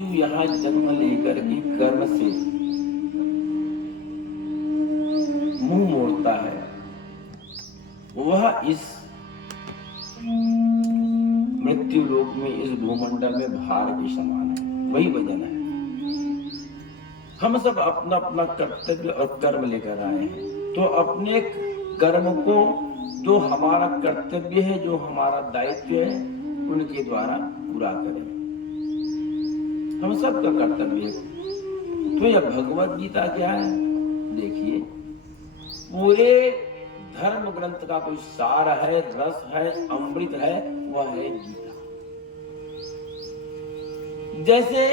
यहाँ जन्म लेकर के कर्म से मुंह मोड़ता है, वह इस मृत्यु लोक में, इस भूमंडल में भार के समान है। वही वजन है। हम सब अपना अपना कर्तव्य और कर्म लेकर आए हैं, तो अपने कर्म को, जो हमारा कर्तव्य है, जो हमारा दायित्व है, उनके द्वारा पूरा करें। हम सबका कर्तव्य है। तो यह भगवत गीता क्या है? देखिए, पूरे धर्म ग्रंथ का कोई सार है, रस है, अमृत है, वह है गीता। जैसे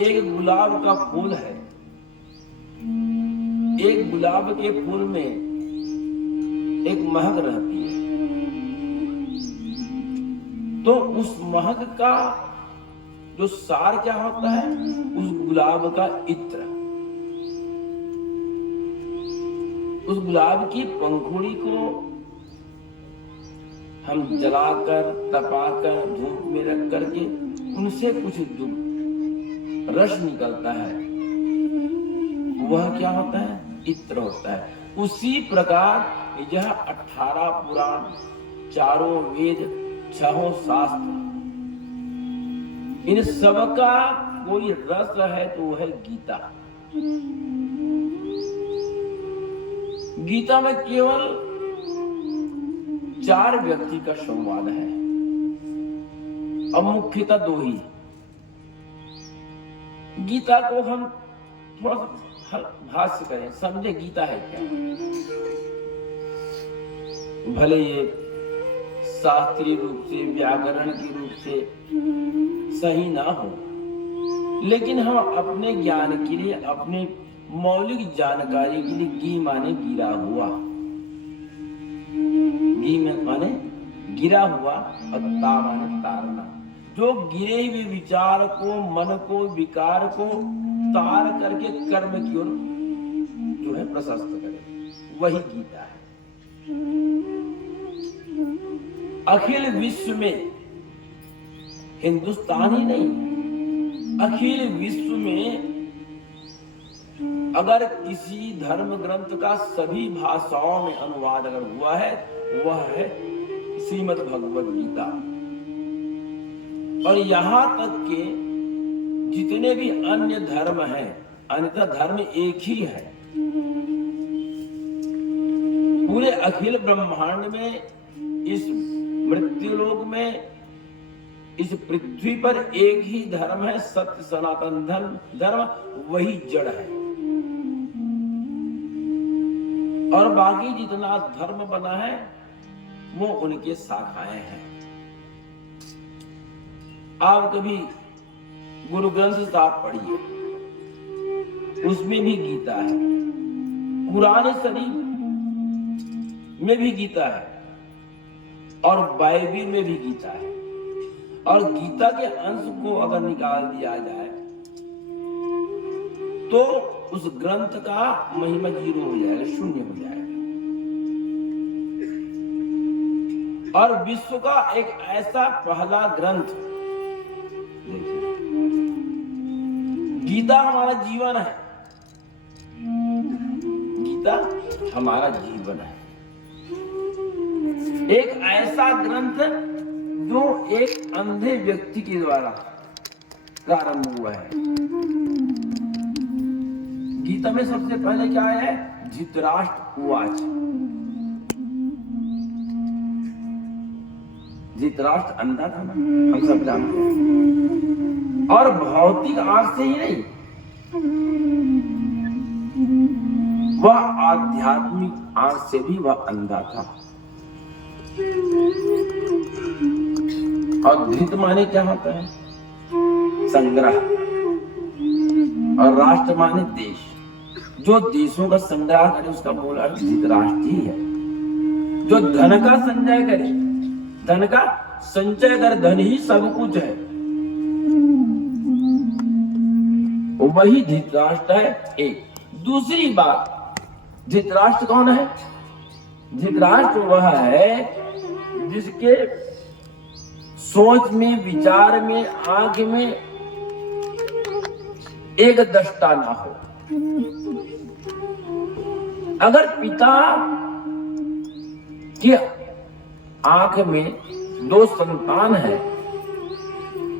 एक गुलाब का फूल है, एक गुलाब के फूल में एक महक रहती है, तो उस महक का जो सार क्या होता है? उस गुलाब का इत्र, उस गुलाब की पंखुड़ी को हम जलाकर, तपाकर, धूप में रख करके उनसे कुछ रस निकलता है, वह क्या होता है? इत्र होता है। उसी प्रकार यह 18 पुराण, 4 वेद, 6 शास्त्र, इन सब का कोई रस है तो वह है गीता। गीता में केवल 4 व्यक्ति का संवाद है, अब मुख्यतः 2 ही। गीता को हम थोड़ा सा भाष्य करें, समझे गीता है क्या। भले ये शास्त्रीय रूप से, व्याकरण के रूप से सही ना हो, लेकिन हम अपने ज्ञान के लिए, अपने मौलिक जानकारी के लिए गी माने गिरा हुआ, गी माने गिरा हुआ, और ता माने तारना। जो गिरे हुए विचार को, मन को, विकार को तार करके कर्म की ओर जो है प्रशस्त करे, वही गीता है। अखिल विश्व में, हिंदुस्तान ही नहीं, अखिल विश्व में अगर किसी धर्म ग्रंथ का सभी भाषाओं में अनुवाद अगर हुआ है, वह है श्रीमद् भगवद गीता। और यहां तक के जितने भी अन्य धर्म हैं, अन्यथा धर्म एक ही है। पूरे अखिल ब्रह्मांड में, इस मृत्युलोक में, इस पृथ्वी पर एक ही धर्म है, सत्य सनातन धर्म, वही जड़ है। और बाकी जितना धर्म बना है वो उनके शाखाएं हैं। आप कभी गुरु ग्रंथ साहब पढ़िए, उसमें भी गीता है। कुरान शरीफ में भी गीता है, और बाइबिल में भी गीता है। और गीता के अंश को अगर निकाल दिया जाए तो उस ग्रंथ का महिमा 0 हो जाएगा, शून्य हो जाएगा। और विश्व का एक ऐसा पहला ग्रंथ, गीता हमारा जीवन है, गीता हमारा जीवन है। एक ऐसा ग्रंथ जो एक अंधे व्यक्ति के द्वारा प्रारंभ हुआ है। गीता में सबसे पहले क्या है? धृतराष्ट्र उवाच। धृतराष्ट्र अंधा था ना, हम सब जानते हैं। और भौतिक आंख से ही नहीं, वह आध्यात्मिक आंख से भी वह अंधा था। और धृत माने क्या होता है? संग्रह। और राष्ट्र माने देश। जो देशों का संग्रह करे उसका मूल अर्थ धृतराष्ट्र ही है। जो धन का संचय करे, धन का संचय कर, धन ही सब कुछ है, वही धृतराष्ट्र है। एक दूसरी बात, धृतराष्ट्र कौन है? धृतराष्ट्र वह है जिसके सोच में, विचार में, आंख में एक दृष्टा ना हो। अगर पिता की आंख में दो संतान है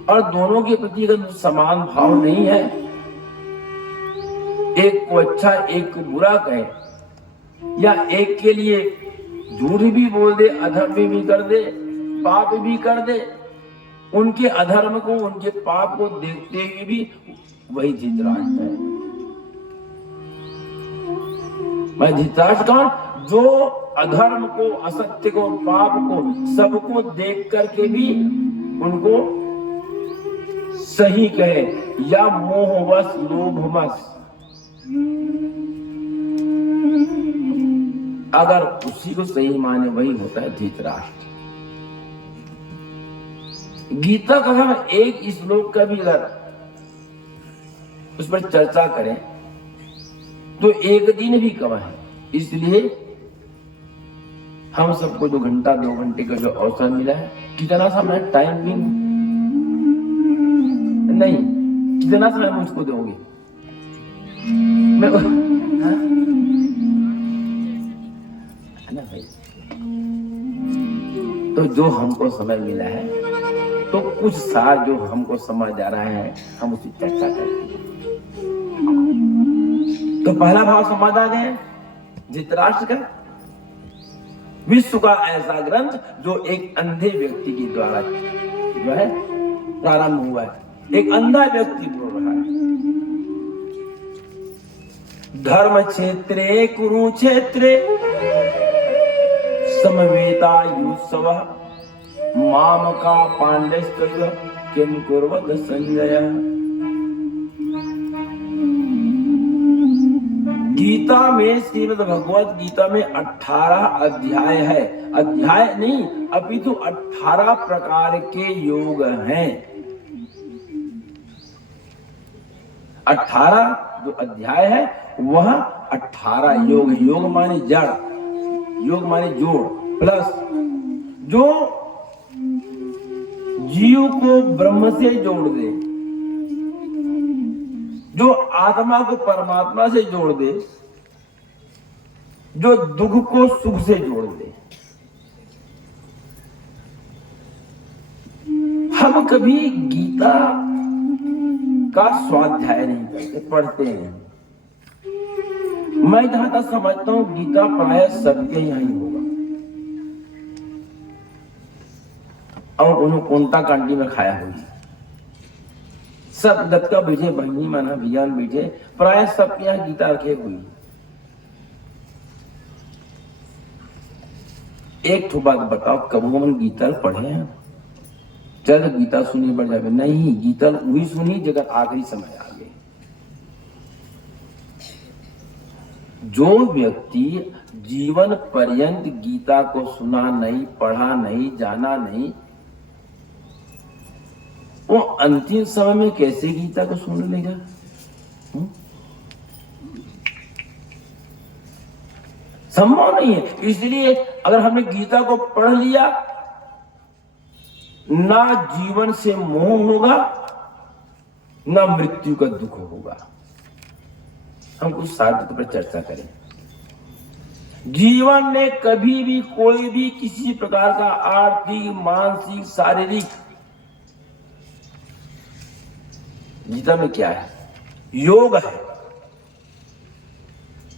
और दोनों के प्रति अगर समान भाव नहीं है, एक को अच्छा एक को बुरा कहे, या एक के लिए झूठ भी बोल दे, अधर्म भी कर दे, पाप भी कर दे, उनके अधर्म को उनके पाप को देखते हुए भी वही धृतराष्ट्र है। मैं धृतराष्ट्र कौन? जो अधर्म को, असत्य को, पाप को, सबको देख करके भी उनको सही कहे, या मोहवश लोभवश अगर उसी को सही माने, वही होता है धृतराष्ट्र। गीता का हम एक श्लोक का भी अगर उस पर चर्चा करें तो एक दिन भी कम है। इसलिए हम सबको जो घंटा 2 घंटे का जो अवसर मिला है, कितना समय टाइम भी नहीं, कितना समय मुझको दोगे? मैं ना भाई, तो जो हमको समय मिला है, तो कुछ सार जो हमको समझ आ रहा है, हम उसकी चर्चा करते हैं। तो पहला भाव समाधान है धृतराष्ट्र का। विश्व का ऐसा ग्रंथ जो एक अंधे व्यक्ति के द्वारा जो है प्रारंभ हुआ है, एक अंधा व्यक्ति बोल रहा है। धर्म क्षेत्रे कुरुक्षेत्रे समवेतायुत्सव मामका पांडवस्तव किम कुर्वत संजय। गीता में, श्रीमद् भगवत गीता में 18 अध्याय है। अध्याय नहीं, अपितु 18 प्रकार के योग हैं। 18 जो अध्याय है वह 18 योग। योग माने जड़, योग माने जोड़, प्लस जो जीव को ब्रह्म से जोड़ दे, जो आत्मा को परमात्मा से जोड़ दे, जो दुख को सुख से जोड़ दे। हम कभी गीता का स्वाध्याय नहीं करते, पढ़ते हैं। मैं जहां तक समझता हूं गीता प्राय सबके यहां ही होगा। और उन्होंने कोंता कांटी में खाया होगी, सब दत्ता बैठे, बहनी माना भैया बैठे, प्राय सबके यहाँ गीता रखे हुई। एक ठो बात बताओ, कबू हम गीता पढ़े हैं? चल गीता सुनी बढ़ जाए, नहीं, गीता वही सुनी जगह आखिरी समय आ गए। जो व्यक्ति जीवन पर्यंत गीता को सुना नहीं, पढ़ा नहीं, जाना नहीं, वो अंतिम समय में कैसे गीता को सुन लेगा? संभव नहीं है। इसलिए अगर हमने गीता को पढ़ लिया, ना जीवन से मोह होगा, ना मृत्यु का दुख होगा। हम कुछ सार्थक पर चर्चा करें। जीवन में कभी भी कोई भी किसी प्रकार का आर्थिक, मानसिक, शारीरिक, गीता में क्या है? योग है,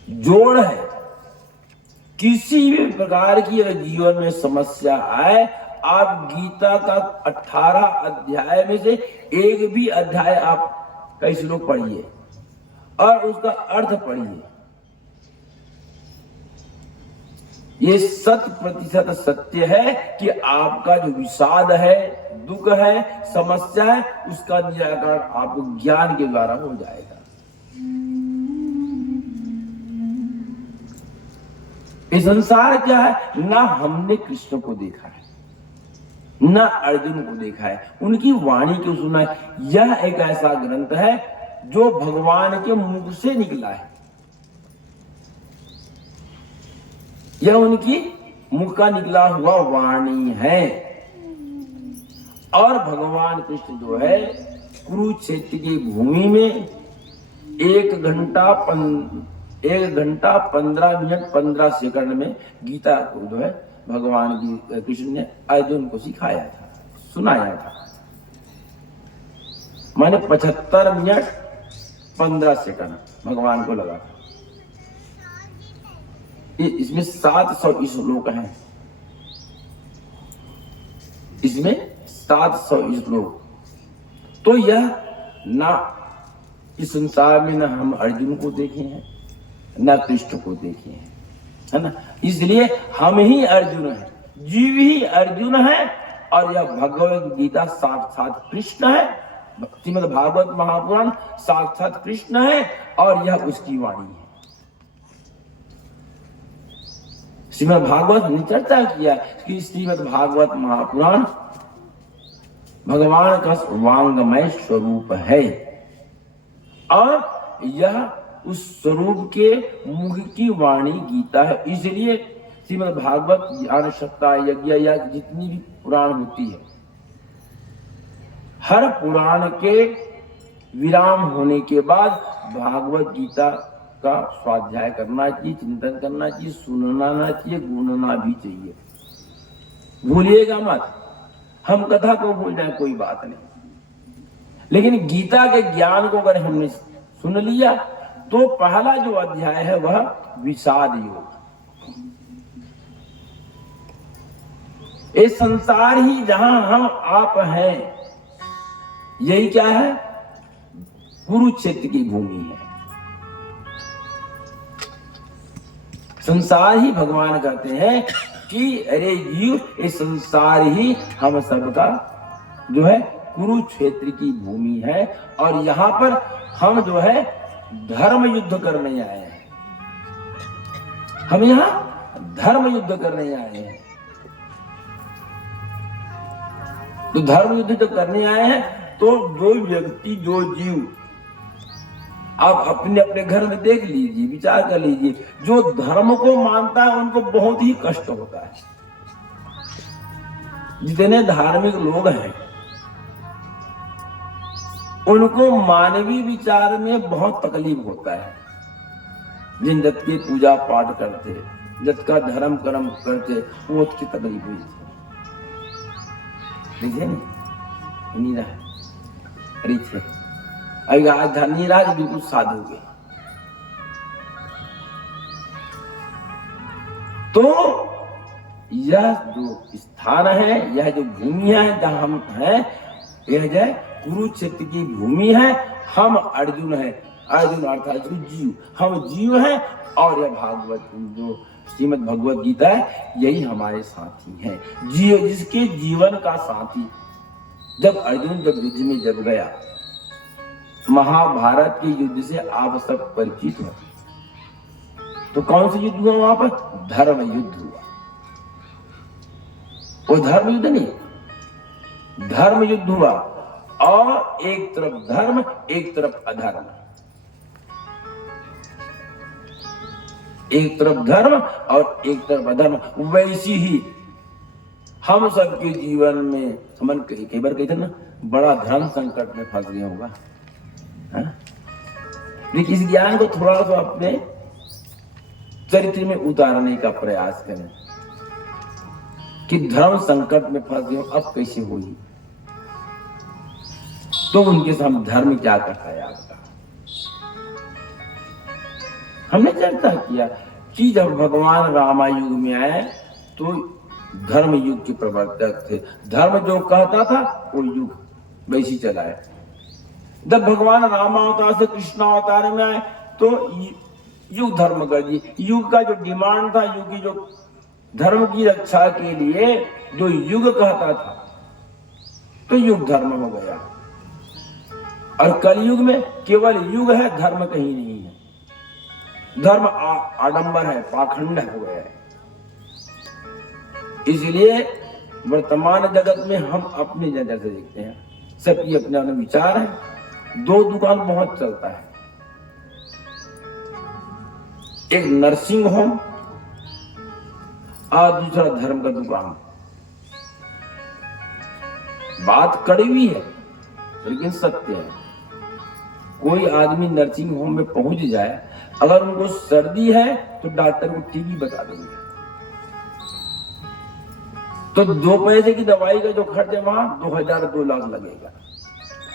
जोड़ है। किसी भी प्रकार की अगर जीवन में समस्या आए, आप गीता का 18 अध्याय में से एक भी अध्याय आप कई श्लोक पढ़िए और उसका अर्थ पढ़िए। ये 100% सत्य है कि आपका जो विषाद है, दुख है, समस्या है, उसका निराकरण आपको ज्ञान के द्वारा हो जाएगा। ये संसार क्या है? ना हमने कृष्ण को देखा है, ना अर्जुन को देखा है, उनकी वाणी को सुना है। यह एक ऐसा ग्रंथ है जो भगवान के मुख से निकला है। यह उनकी मुख का निकला हुआ वाणी है। और भगवान कृष्ण जो है कुरुक्षेत्र की भूमि में 1 घंटा 15 मिनट 15 सेकंड में गीता को जो है भगवान की कृष्ण ने अर्जुन को सिखाया था, सुनाया था। माने 75 मिनट 15 सेकंड भगवान को लगा। इसमें 700 श्लोक हैं, इसमें 700 श्लोक। तो यह ना इस संसार में ना हम अर्जुन को देखे हैं ना कृष्ण को देखे हैं, है ना। इसलिए हम ही अर्जुन हैं, जीव ही अर्जुन है, और यह भगवत गीता साक्षात कृष्ण है, श्रीमद् भागवत महापुराण साक्षात कृष्ण है, और यह उसकी वाणी है। श्रीमद् भागवत ने चर्चा किया कि श्रीमद् भागवत महापुराण भगवान का वांगमय स्वरूप है, और यह उस स्वरूप के मुख की वाणी गीता है। इसलिए श्रीमद् भागवत ज्ञान सप्ताह यज्ञ या जितनी भी पुराण होती है, हर पुराण के विराम होने के बाद भागवत गीता का स्वाध्याय करना चाहिए, चिंतन करना चाहिए, सुनना चाहिए, गुनना भी चाहिए। भूलिएगा मत, हम कथा को भूल जाए कोई बात नहीं, लेकिन गीता के ज्ञान को अगर हमने सुन लिया तो पहला जो अध्याय है वह विषाद योग। ये संसार ही जहां हम आप हैं, यही क्या है, कुरुक्षेत्र की भूमि है। संसार ही भगवान कहते हैं कि अरे जीव, ये संसार ही हम सबका जो है कुरुक्षेत्र की भूमि है, और यहां पर हम जो है धर्म युद्ध करने आए हैं। हम यहां धर्म युद्ध करने आए हैं। तो धर्म युद्ध जब करने आए हैं तो जो व्यक्ति, जो जीव, आप अपने अपने घर में देख लीजिए, विचार कर लीजिए, जो धर्म को मानता है उनको बहुत ही कष्ट होता है। जितने धार्मिक लोग हैं उनको मानवीय विचार में बहुत तकलीफ होता है। जिन जत की पूजा पाठ करते, जत का धर्म कर्म करते, वो उसकी तकलीफ हुई थी। नहीं रहा, अरे अभी आज धनी राज बिल्कुल साधु गए। तो यह जो स्थान है, यह जो भूमि है जहां हम हैं, यह जो कुरुक्षेत्र की भूमि है। हम अर्जुन है, अर्जुन अर्थात जीव, हम जीव हैं, और यह भागवत जो श्रीमद् भगवत गीता है, यही हमारे साथी हैं। जीव जिसके जीवन का साथी। जब अर्जुन जब युद्ध में जब गया, महाभारत के युद्ध से आप सब परिचित हो, तो कौन सा युद्ध हुआ वहां पर? धर्म युद्ध हुआ। वो धर्म युद्ध नहीं, धर्म युद्ध हुआ, और एक तरफ धर्म, एक तरफ अधर्म। एक तरफ धर्म और एक तरफ अधर्म। वैसी ही हम सबके जीवन में, हमन कई बार कहते ना, बड़ा धर्म संकट में फंस गया होगा। लेकिन इस ज्ञान को थोड़ा सा अपने चरित्र में उतारने का प्रयास करें कि धर्म संकट में फंस गए, अब कैसे होगी। तो उनके सामने धर्म क्या कहता है आपका। हमने चर्चा किया कि जब भगवान रामायुग में आए तो धर्म युग के प्रवर्तक थे। धर्म जो कहता था वो युग वैसी चला है। जब भगवान रामावतार से कृष्णावतार में आए तो युग धर्म कर दिए। युग का जो डिमांड था, युग की जो धर्म की रक्षा के लिए जो युग कहता था, तो युग धर्म हो गया। और कलयुग में केवल युग है, धर्म कहीं नहीं है। धर्म आडंबर है, पाखंड हो गया है। इसलिए वर्तमान जगत में हम अपनी नजर से देखते हैं, सबकी अपने अपने विचार है। दो दुकान बहुत चलता है, एक नर्सिंग होम और दूसरा धर्म का दुकान। बात कड़वी है लेकिन सत्य है। कोई आदमी नर्सिंग होम में पहुंच जाए, अगर उनको सर्दी है तो डॉक्टर को टीबी बता देंगे, तो 2 पैसे की दवाई का जो खर्च है वहां 2000 2 लाख लगेगा।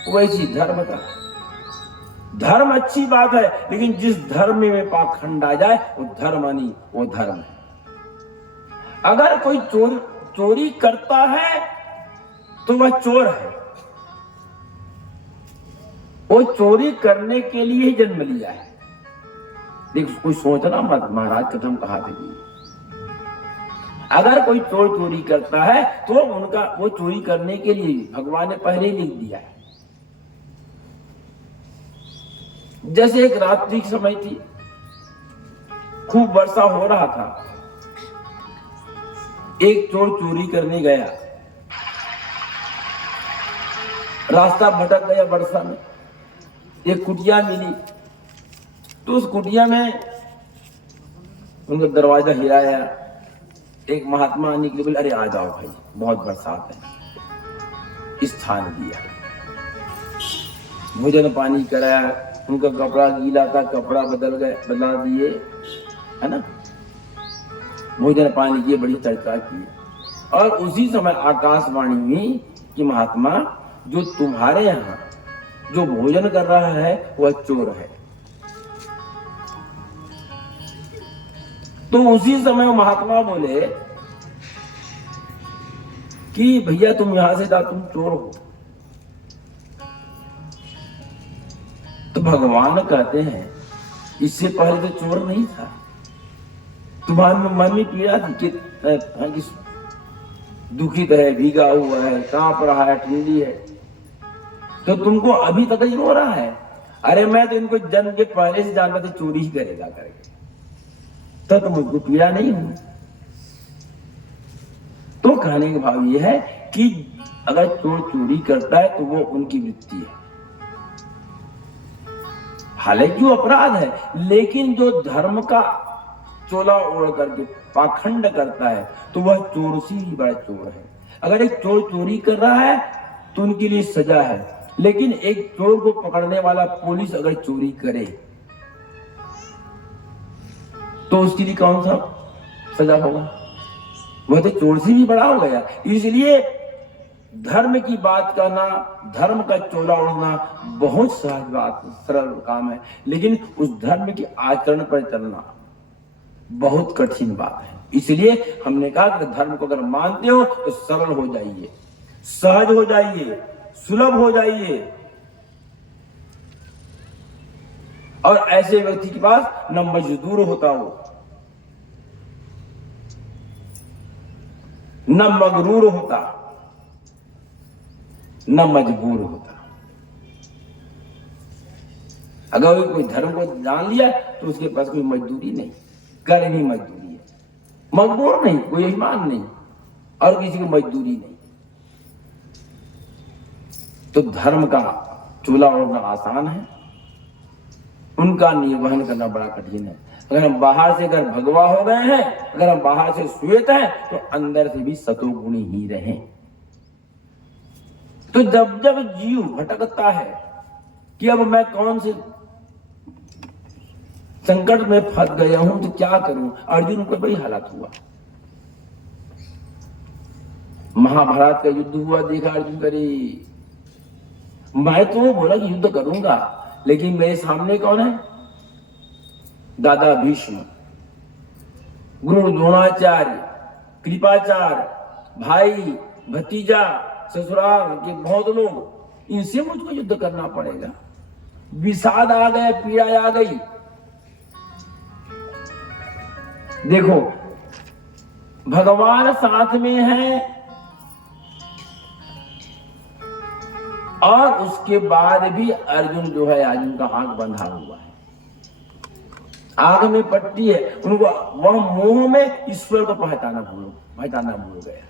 वैसी धर्म का, धर्म अच्छी बात है, लेकिन जिस धर्म में पाखंड आ जाए वो धर्म नहीं, वो धर्म है। अगर कोई चोरी करता है तो वह चोर है, वो चोरी करने के लिए ही जन्म लिया है। देख, कोई सोचना मत, महाराज कथम कहा थे, अगर कोई चोरी करता है तो उनका वो चोरी करने के लिए भगवान ने पहले ही लिख दिया है। जैसे एक रात्रि की समय थी, खूब वर्षा हो रहा था, एक चोर चोरी करने गया, रास्ता भटक गया वर्षा में, एक कुटिया मिली, तो उस कुटिया में उनका दरवाजा हिलाया, एक महात्मा निकले, बोले अरे आ जाओ भाई, बहुत बरसात है, स्थान दिया, भोजन पानी कराया, उनका कपड़ा गीला था, कपड़ा बदला दिए, है ना, भोजन पानी किए, बड़ी चर्चा की। और उसी समय आकाशवाणी हुई कि महात्मा, जो तुम्हारे यहाँ जो भोजन कर रहा है वह चोर है। तो उसी समय महात्मा बोले कि भैया तुम यहां से जा, तुम चोर हो। तो भगवान कहते हैं इससे पहले तो चोर नहीं था, तुम्हारे मन में पीड़ा थी कि दुखित है, भीगा हुआ है, कांप रहा है, ठंडी है, तो तुमको अभी तकलीफ हो रहा है। अरे मैं तो इनको जन्म के पहले से जानता था चोरी ही करेगा करके, तो मुझको पीड़ा नहीं हुई। तो कहने का भाव यह है कि अगर चोर चोरी करता है तो वो उनकी वृत्ति है, हालांकि वो अपराध है, लेकिन जो धर्म का चोला ओढ़ करके पाखंड करता है तो वह चोर से ही बड़ा चोर है। अगर एक चोर चोरी कर रहा है तो उनके लिए सजा है, लेकिन एक चोर को पकड़ने वाला पुलिस अगर चोरी करे तो उसके लिए कौन सा सजा होगा? वह तो चोर से भी बड़ा हो गया। इसलिए धर्म की बात करना, धर्म का चोला ओढ़ना बहुत सहज बात, सरल काम है, लेकिन उस धर्म के आचरण पर चलना बहुत कठिन बात है। इसलिए हमने कहा कि धर्म को अगर मानते हो तो सरल हो जाइए, सहज हो जाइए, सुलभ हो जाइए, और ऐसे व्यक्ति के पास न मजदूर होता हो, न मगरूर होता, न मजबूर होता। अगर कोई धर्म को जान लिया तो उसके पास कोई मजदूरी नहीं, करनी मजदूरी है, मजबूर नहीं, कोई ईमान नहीं, और किसी को मजदूरी नहीं। तो धर्म का चूल्हा ओढ़ना आसान है, उनका निर्वहन करना बड़ा कठिन है। अगर हम बाहर से अगर भगवा हो गए हैं, अगर हम बाहर से श्वेत हैं, तो अंदर से भी सतोगुणी ही रहें। तो जब जब जीव भटकता है कि अब मैं कौन से संकट में फंस गया हूं तो क्या करूं, अर्जुन को बड़ी हालत हुआ। महाभारत का युद्ध हुआ, देखा अर्जुन करे, मैं तो बोला कि युद्ध करूंगा, लेकिन मेरे सामने कौन है? दादा भीष्म, गुरु द्रोणाचार्य, कृपाचार्य, भाई, भतीजा, ससुराल के बहुत लोग, इनसे मुझको युद्ध करना पड़ेगा। विषाद आ गया, पीड़ा आ गई। देखो, भगवान साथ में है और उसके बाद भी अर्जुन जो है, अर्जुन का आंख बंधा हुआ है, आंख में पट्टी है, उनको वह मोह में ईश्वर को पहचाना भूल गया।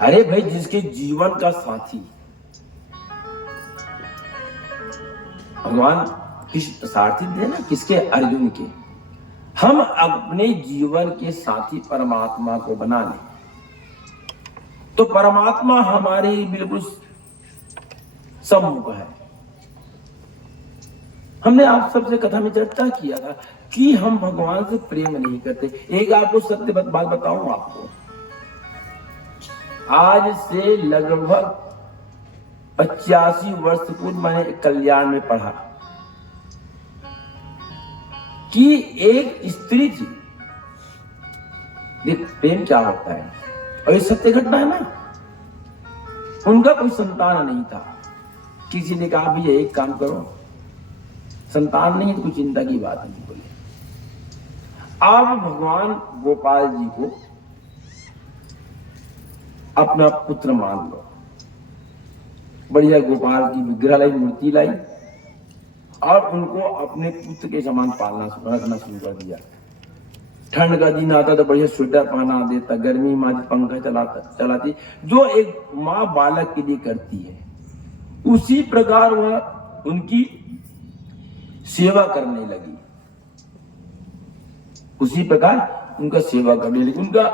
अरे भाई, जिसके जीवन का साथी भगवान किस सारथी थे ना, किसके? अर्जुन के। हम अपने जीवन के साथी परमात्मा को बना लें तो परमात्मा हमारे बिल्कुल सम्मुख है, हमने आप सबसे कथा में चर्चा किया था कि हम भगवान से प्रेम नहीं करते। एक आपको सत्य बात बताऊं आपको, आज से लगभग 85 वर्ष पूर्व मैंने कल्याण में पढ़ा कि एक स्त्री थी, प्रेम क्या होता है, और ये सत्य घटना है ना। उनका कोई संतान नहीं था, किसी ने कहा भैया एक काम करो, संतान नहीं है तो कोई चिंता की बात नहीं। बोले आप भगवान गोपाल जी को अपना पुत्र मान लो। बढ़िया गोपाल की विग्रह लाई, मूर्ति लाई और उनको अपने पुत्र के समान पालना रखना शुरू कर दिया। ठंड का दिन आता तो बढ़िया स्वेटर पहना देता, गर्मी में पंखा चलाती, जो एक माँ बालक के लिए करती है उसी प्रकार वह उनकी सेवा करने लगी, उसी प्रकार उनका सेवा करने लगी। उनका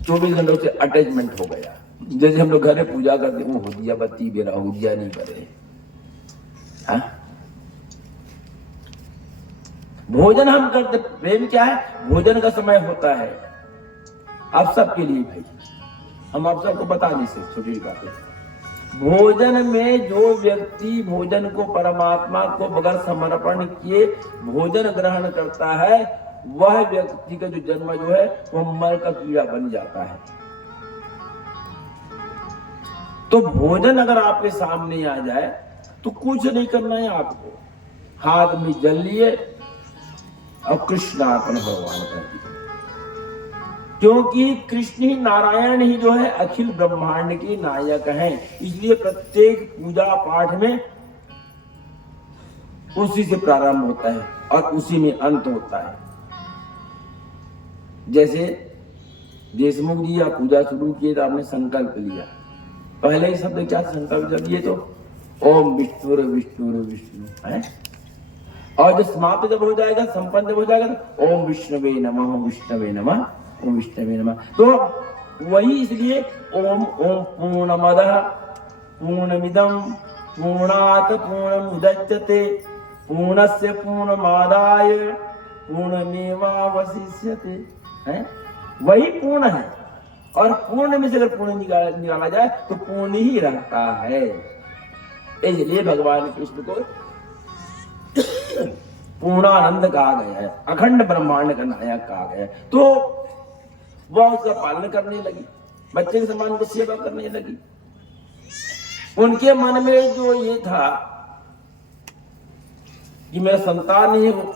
24 घंटों से अटैचमेंट हो गया। जैसे हम लोग घर में पूजा करते वो हो दिया बत्ती बेरा हो दिया नहीं करे। हाँ? भोजन हम करते, प्रेम क्या है, भोजन का समय होता है आप सबके लिए भाई, हम आप सबको बता नहीं सकते छोटी बातें। भोजन में जो व्यक्ति भोजन को परमात्मा को बगैर समर्पण किए भोजन ग्रहण करता है, वह व्यक्ति का जो जन्म जो है वह मर का कीड़ा बन जाता है। तो भोजन अगर आपके सामने आ जाए तो कुछ नहीं करना है आपको, हाथ में जल लिए और कृष्णार्पण भगवान कर दिया, क्योंकि कृष्ण ही नारायण ही जो है अखिल ब्रह्मांड के नायक हैं। इसलिए प्रत्येक पूजा पाठ में उसी से प्रारंभ होता है और उसी में अंत होता है। जैसे देशमुख जी या पूजा शुरू किए तो आपने संकल्प लिया, पहले ही शब्द क्या संकल्प जब ये तो ओम विष्णु विष्णु विष्णु है, और जब समाप्त जब हो जाएगा, संपन्न जब हो जाएगा तो ओम विष्णवे नमः विष्णवे नमः ओम विष्णवे नमः। तो वही इसलिए ओम ओम पूर्णमदः पूर्णमिदं पूर्णात् पूर्णमुदच्यते पूर्णस्य पूर्णमादाय पूर्णमेवावशिष्यते है, वही पूर्ण है। और पूर्ण में से अगर पूर्ण निकाला जाए तो पूर्ण ही रहता है। इसलिए भगवान कृष्ण को पूर्णानंद कहा गया है, अखंड ब्रह्मांड का नायक कहा गया है। तो वह उसका पालन करने लगी, बच्चे के समान को सेवा करने लगी। उनके मन में जो ये था कि मेरा संतान नहीं हो,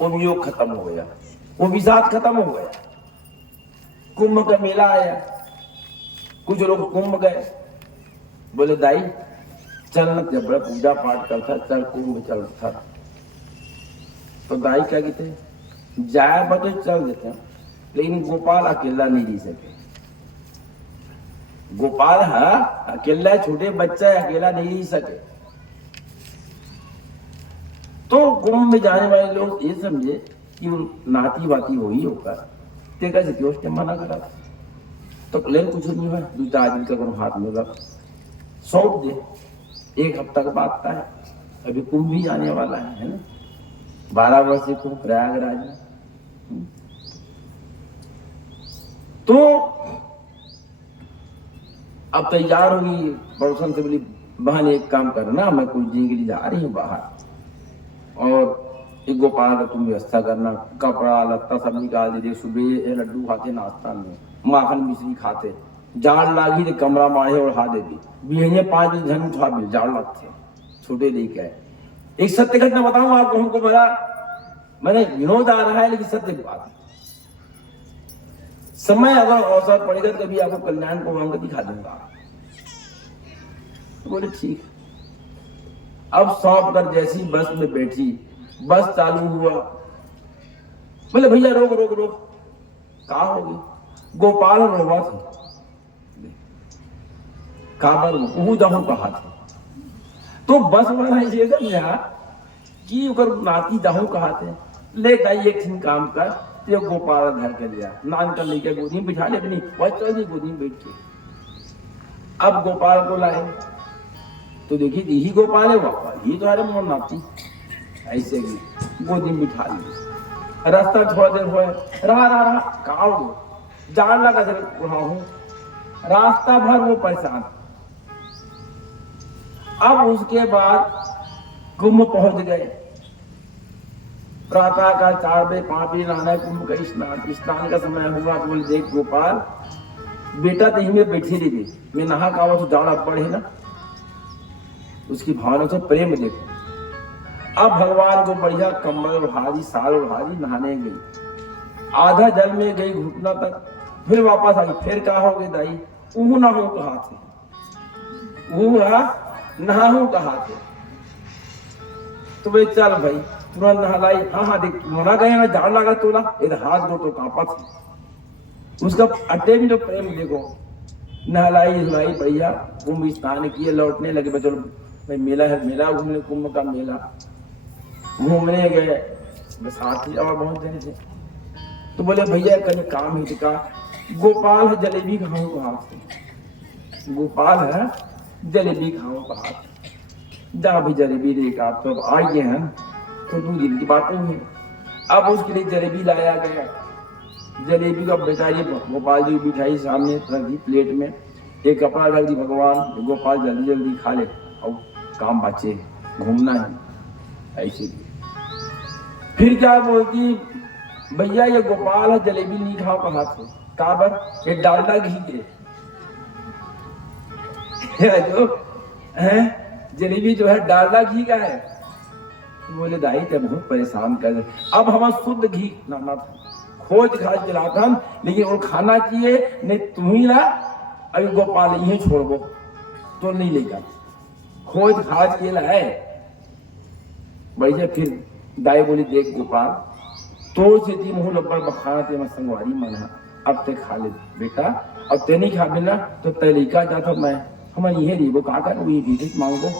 वो वियोग खत्म हो गया, वो विषाद खत्म हो गया। कुंभ का मेला आया, कुछ लोग कुंभ गए, बोले दाई चलना, जब बड़ा पूजा पाठ करता चल कुंभ चलता। तो दाई क्या कहते जाए बचे चल देते हैं, लेकिन गोपाल अकेला नहीं रह सके। गोपाल है अकेला, छोटे बच्चा है, अकेला नहीं रह सके। तो कुंभ में जाने वाले लोग ये समझे कि नाती वाती हो ही होगा, कैसे कि उसने मना करा। तो लेकिन कुछ नहीं हुआ, 2-4 दिन का करो हाथ में लगा सौंप दे, 1 हफ्ता का बात है। अभी कुंभ भी आने वाला है ना, 12 वर्ष से कुंभ प्रयागराज में। तो अब तैयार होगी, पड़ोसन से बोली बहन एक काम करना, मैं कुछ दिन के लिए जा रही हूँ बाहर, और एक गोपाल का तुम व्यवस्था करना, कपड़ा लत्ता सब निकाल दे, सुबह लड्डू खाते नाश्ता में, माखन मिश्री खाते, जाड़ लागी तो कमरा मारे और हा दे दी, बिहने 5 जन उठा भी जाड़ लगते छोटे लेके आए। एक सत्य घटना बताऊं आपको, हमको बड़ा मैंने विनोद आ रहा है लेकिन सत्य बात है। समय अगर अवसर पड़ेगा तो कभी आपको कल्याण को वहां दिखा दूंगा। तो बोले ठीक। अब सौंप कर जैसी बस में बैठी, बस चालू हुआ, बोले भैया रोक रोक रोक, कहा होगी गोपाल रोवा थे, कहा कहा था। तो बस वाला ये समझा कि ओकर नाती जाहू कहा थे, ले जाइए एक दिन काम कर, तो गोपाल घर के लिया, नान कर लेके गोदी में बिठा ले, अपनी वह चल गोदी में बैठ के। अब गोपाल को लाए तो देखिए यही गोपाल है बाबा, ये तो अरे मोर नाती ऐसे की गोदी में बिठा ली। रास्ता थोड़ा देर हुआ रहा कहा जान लगा रहा हूँ, रास्ता भर वो परेशान। अब उसके बाद कुंभ पहुंच गए। प्रातः का 4 बजे 5 बजे नहाना कुंभ का स्नान का समय हुआ। तो बोले देख गोपाल बेटा तो में बैठी रही, मैं नहा का तो जाड़ा पड़े ना, उसकी भावना से प्रेम देखो। अब भगवान को बढ़िया कम्बल उड़ा दी, साल उड़ा दी, नहाने गई। आधा जल में गई घुटना तक, फिर वापस आ गई। फिर कहा होगे दाई ऊ नहाऊ कहा थे, ऊ नहाऊ कहा थे। तो भाई चल भाई तुरंत नहलाई। हाँ देख मोना गए ना जान लगा तोला, इधर हाथ दो तो कांपा था। उसका अटेम जो प्रेम देखो, नहलाई धुलाई बढ़िया, कुंभ स्नान किए, लौटने लगे। बचो भाई मेला है, मेला घूमने, कुंभ का मेला घूमने गए। बस आरती और बहुत देने थे। तो बोले भैया कहीं काम ही का गोपाल है जलेबी खाऊं कहाँ से, गोपाल है जलेबी खाऊं कहाँ से, जा भी जलेबी लेकर। आप तो आइए हैं तो 2 दिन की बातें हुई। अब उसके लिए जलेबी लाया गया। जलेबी का बेचारी गोपाल जी मिठाई सामने रख दी प्लेट में, एक कपड़ा रख दी, भगवान गोपाल जल्दी जल्दी खा ले और काम बचे, घूमना है ऐसे। फिर क्या बोलती भैया ये गोपाल है जलेबी नहीं खाओ कहा से, काबर ये डालडा घी के जो है जलेबी जो है डालडा घी का है। बोले दाई तो बहुत परेशान कर दे। अब हमारा शुद्ध घी लाना था, खोज खाज दिलाता हम, लेकिन वो खाना चाहिए नहीं, तुम ही ला। अभी गोपाल यही छोड़ दो तो नहीं ले जा, खोज खाज के लाए बढ़िया। फिर दाई बोली देख गोपाल तो से दी मुँह लब्बर बखाना ते संगवारी मना, अब ते खा ले बेटा, अब ते नहीं खा बिना तो तरीका जाता मैं हमारी ये वो का कर वही भी मांगो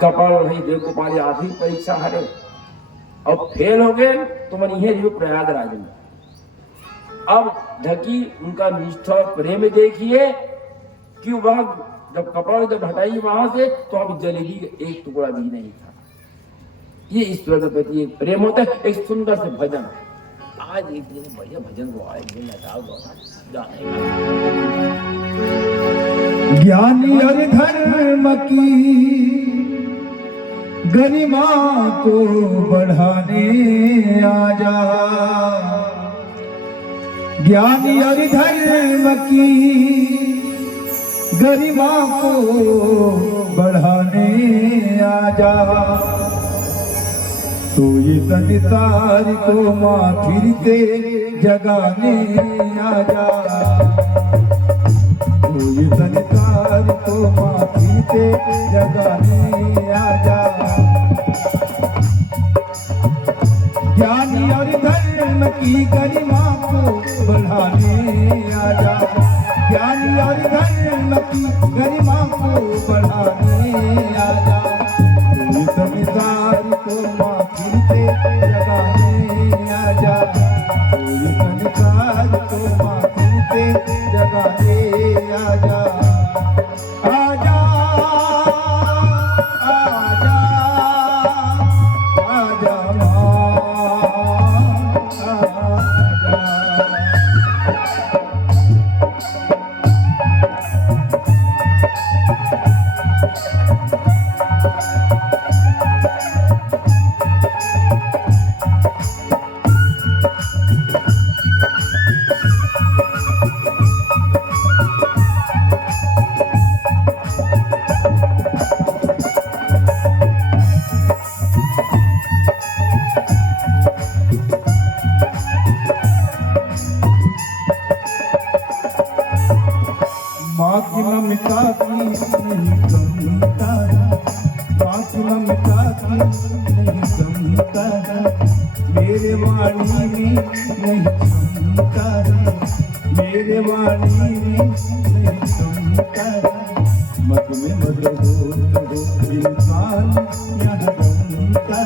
कपाल वही देव गोपाल आखिरी परीक्षा हरे अब फेल हो गए तो मन ये रियो प्रयागराज में। अब ढकी उनका निष्ठा प्रेम देखिए कि वह जब कपड़ा जब हटाई वहां से तो अब जलेबी का एक टुकड़ा भी नहीं था। ये ईश्वर के प्रति एक प्रेम होता है। एक सुंदर से भजन आज एक दिन बढ़िया भजन को आए ज्ञानी और धर्म की गरिमा को बढ़ाने आजा, ज्ञानी और धर्म की गरिमा को बढ़ाने आजा। तो ये संसार को माँ फिरते जगाने आजा, तो ये संसार को माँ फिरते जगाने आजा। ज्ञानी और धर्म की गरिमा को बढ़ाने आजा, ज्ञानी और धर्म की गरिमा को बढ़ाने आजा। तो संसार को माँ फिरते जगाने आजा, तो संसार को माँ फिरते जगाने आजा। आजा आजा आजा माँ आजा। माँ की ममता की नहीं कमता, माँ की ममता की नहीं कमता, मेरे वाणी में नहीं क्षमता, मेरे वाणी में नहीं क्षमता। मत में मत हो इंसान यहाँ गमता,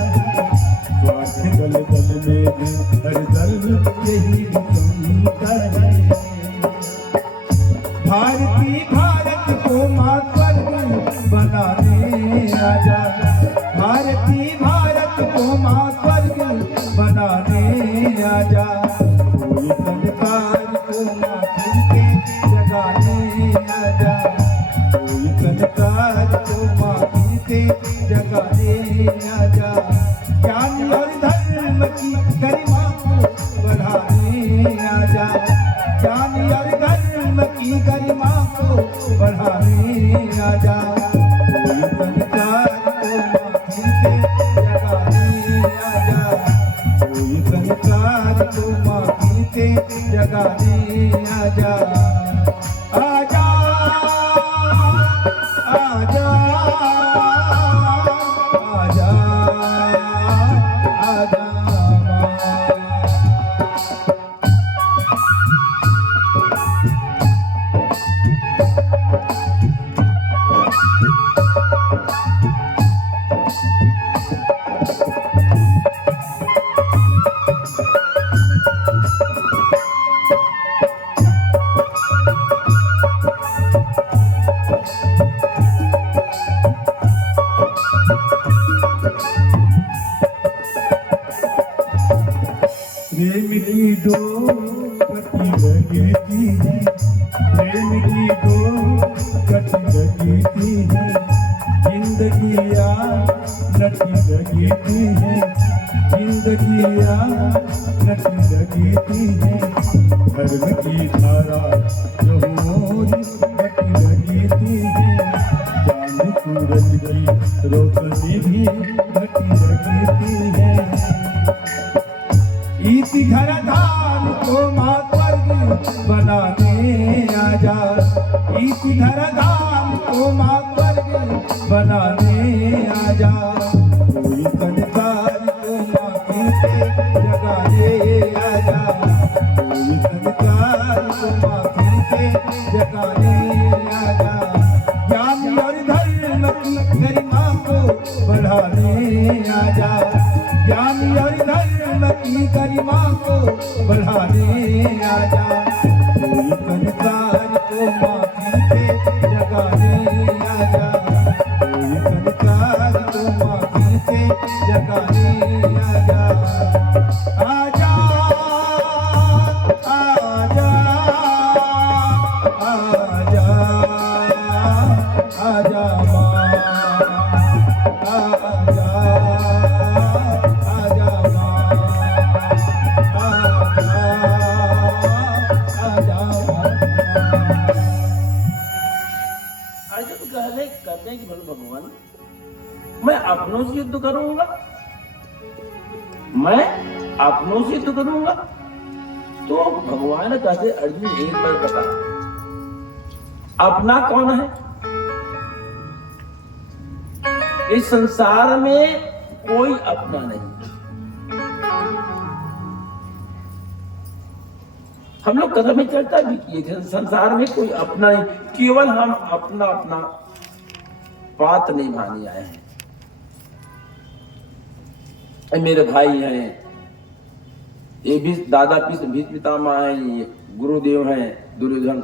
स्वार्थ गल गल में हर दल यही गमता है। भारती भारत को माँ स्वर्ग बनाने बनाने आजा, भारती भारत को माँ स्वर्ग बनाने आजा, कोई संसार को माँ फिर के जगाने आजा, कोई संसार को माँ फिर के जगाने आजा, ज्ञान और धर्म की गरिमा को बढ़ाने आजा, ज्ञान और धर्म की गरिमा को बढ़ाने आजा, कोई संसार को माँ फिर के जगाने आजा, कोई संसार को माँ फिर के जगाने आजा, आजा आजा आजा आजा माँ। प्रेम की दो कटी लगी थी, प्रेम की दो कटी लगी थी, जिंदगिया लटी लगी थी, जिंदगिया लटी लगी थी, धर्म की धारा जो मोरी कटी लगी थी, चांद सूरज की रोशनी भी घटी लगी थी, इसी धराधाम को माँ स्वर्ग बनाने आजा, इसी धराधाम को माँ स्वर्ग बनाने आजा, कोई संसार को माँ फिर के जगाने आजा, कोई संसार को माँ फिर के जगाने आजा, ज्ञान और धर्म की गरिमा को बढ़ाने आजा, ज्ञान और धर्म की गरिमा को बढ़ाने आजा, कोई संसार को माँ फिर के जगाने आजा, कोई संसार को माँ फिर के जगाने आजा, आजा आजा आजा आजा माँ, आजा कहते हैं कि भगवान मैं अपनों से युद्ध करूंगा, मैं अपनों से युद्ध करूंगा, तो भगवान कहते अर्जुन एक बार बता अपना कौन है? इस संसार में कोई अपना नहीं। हम लोग कदम में चर्चा भी किए थे, संसार में कोई अपना नहीं, केवल हम अपना अपना बात नहीं मानी आए हैं। मेरे भाई हैं, ये भी दादा भीष्म पितामह हैं, ये गुरुदेव हैं, दुर्योधन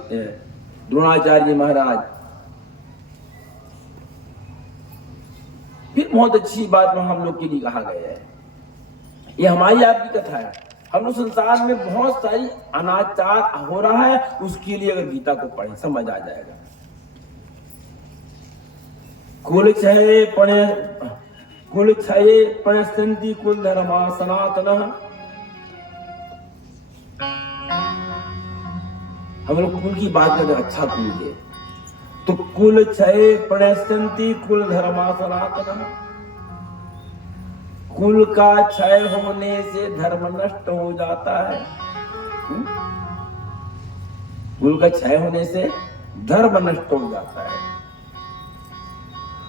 द्रोणाचार्य महाराज। फिर बहुत अच्छी बात में हम लोग के लिए कहा गया है, ये हमारी आपकी कथा है। हम लोग संसार में बहुत सारी अनाचार हो रहा है, उसके लिए अगर गीता को पढ़े समझ आ जाएगा। कुल छये प्रणश्यन्ति कुल धर्मा सनातनः। हम लोग कुल की बात करते, अच्छा कुल है तो कुल छये प्रणश्यन्ति कुल धर्मा सनातनः। कुल का क्षय होने से धर्म नष्ट हो जाता है। कुल का क्षय होने से धर्म नष्ट हो जाता है,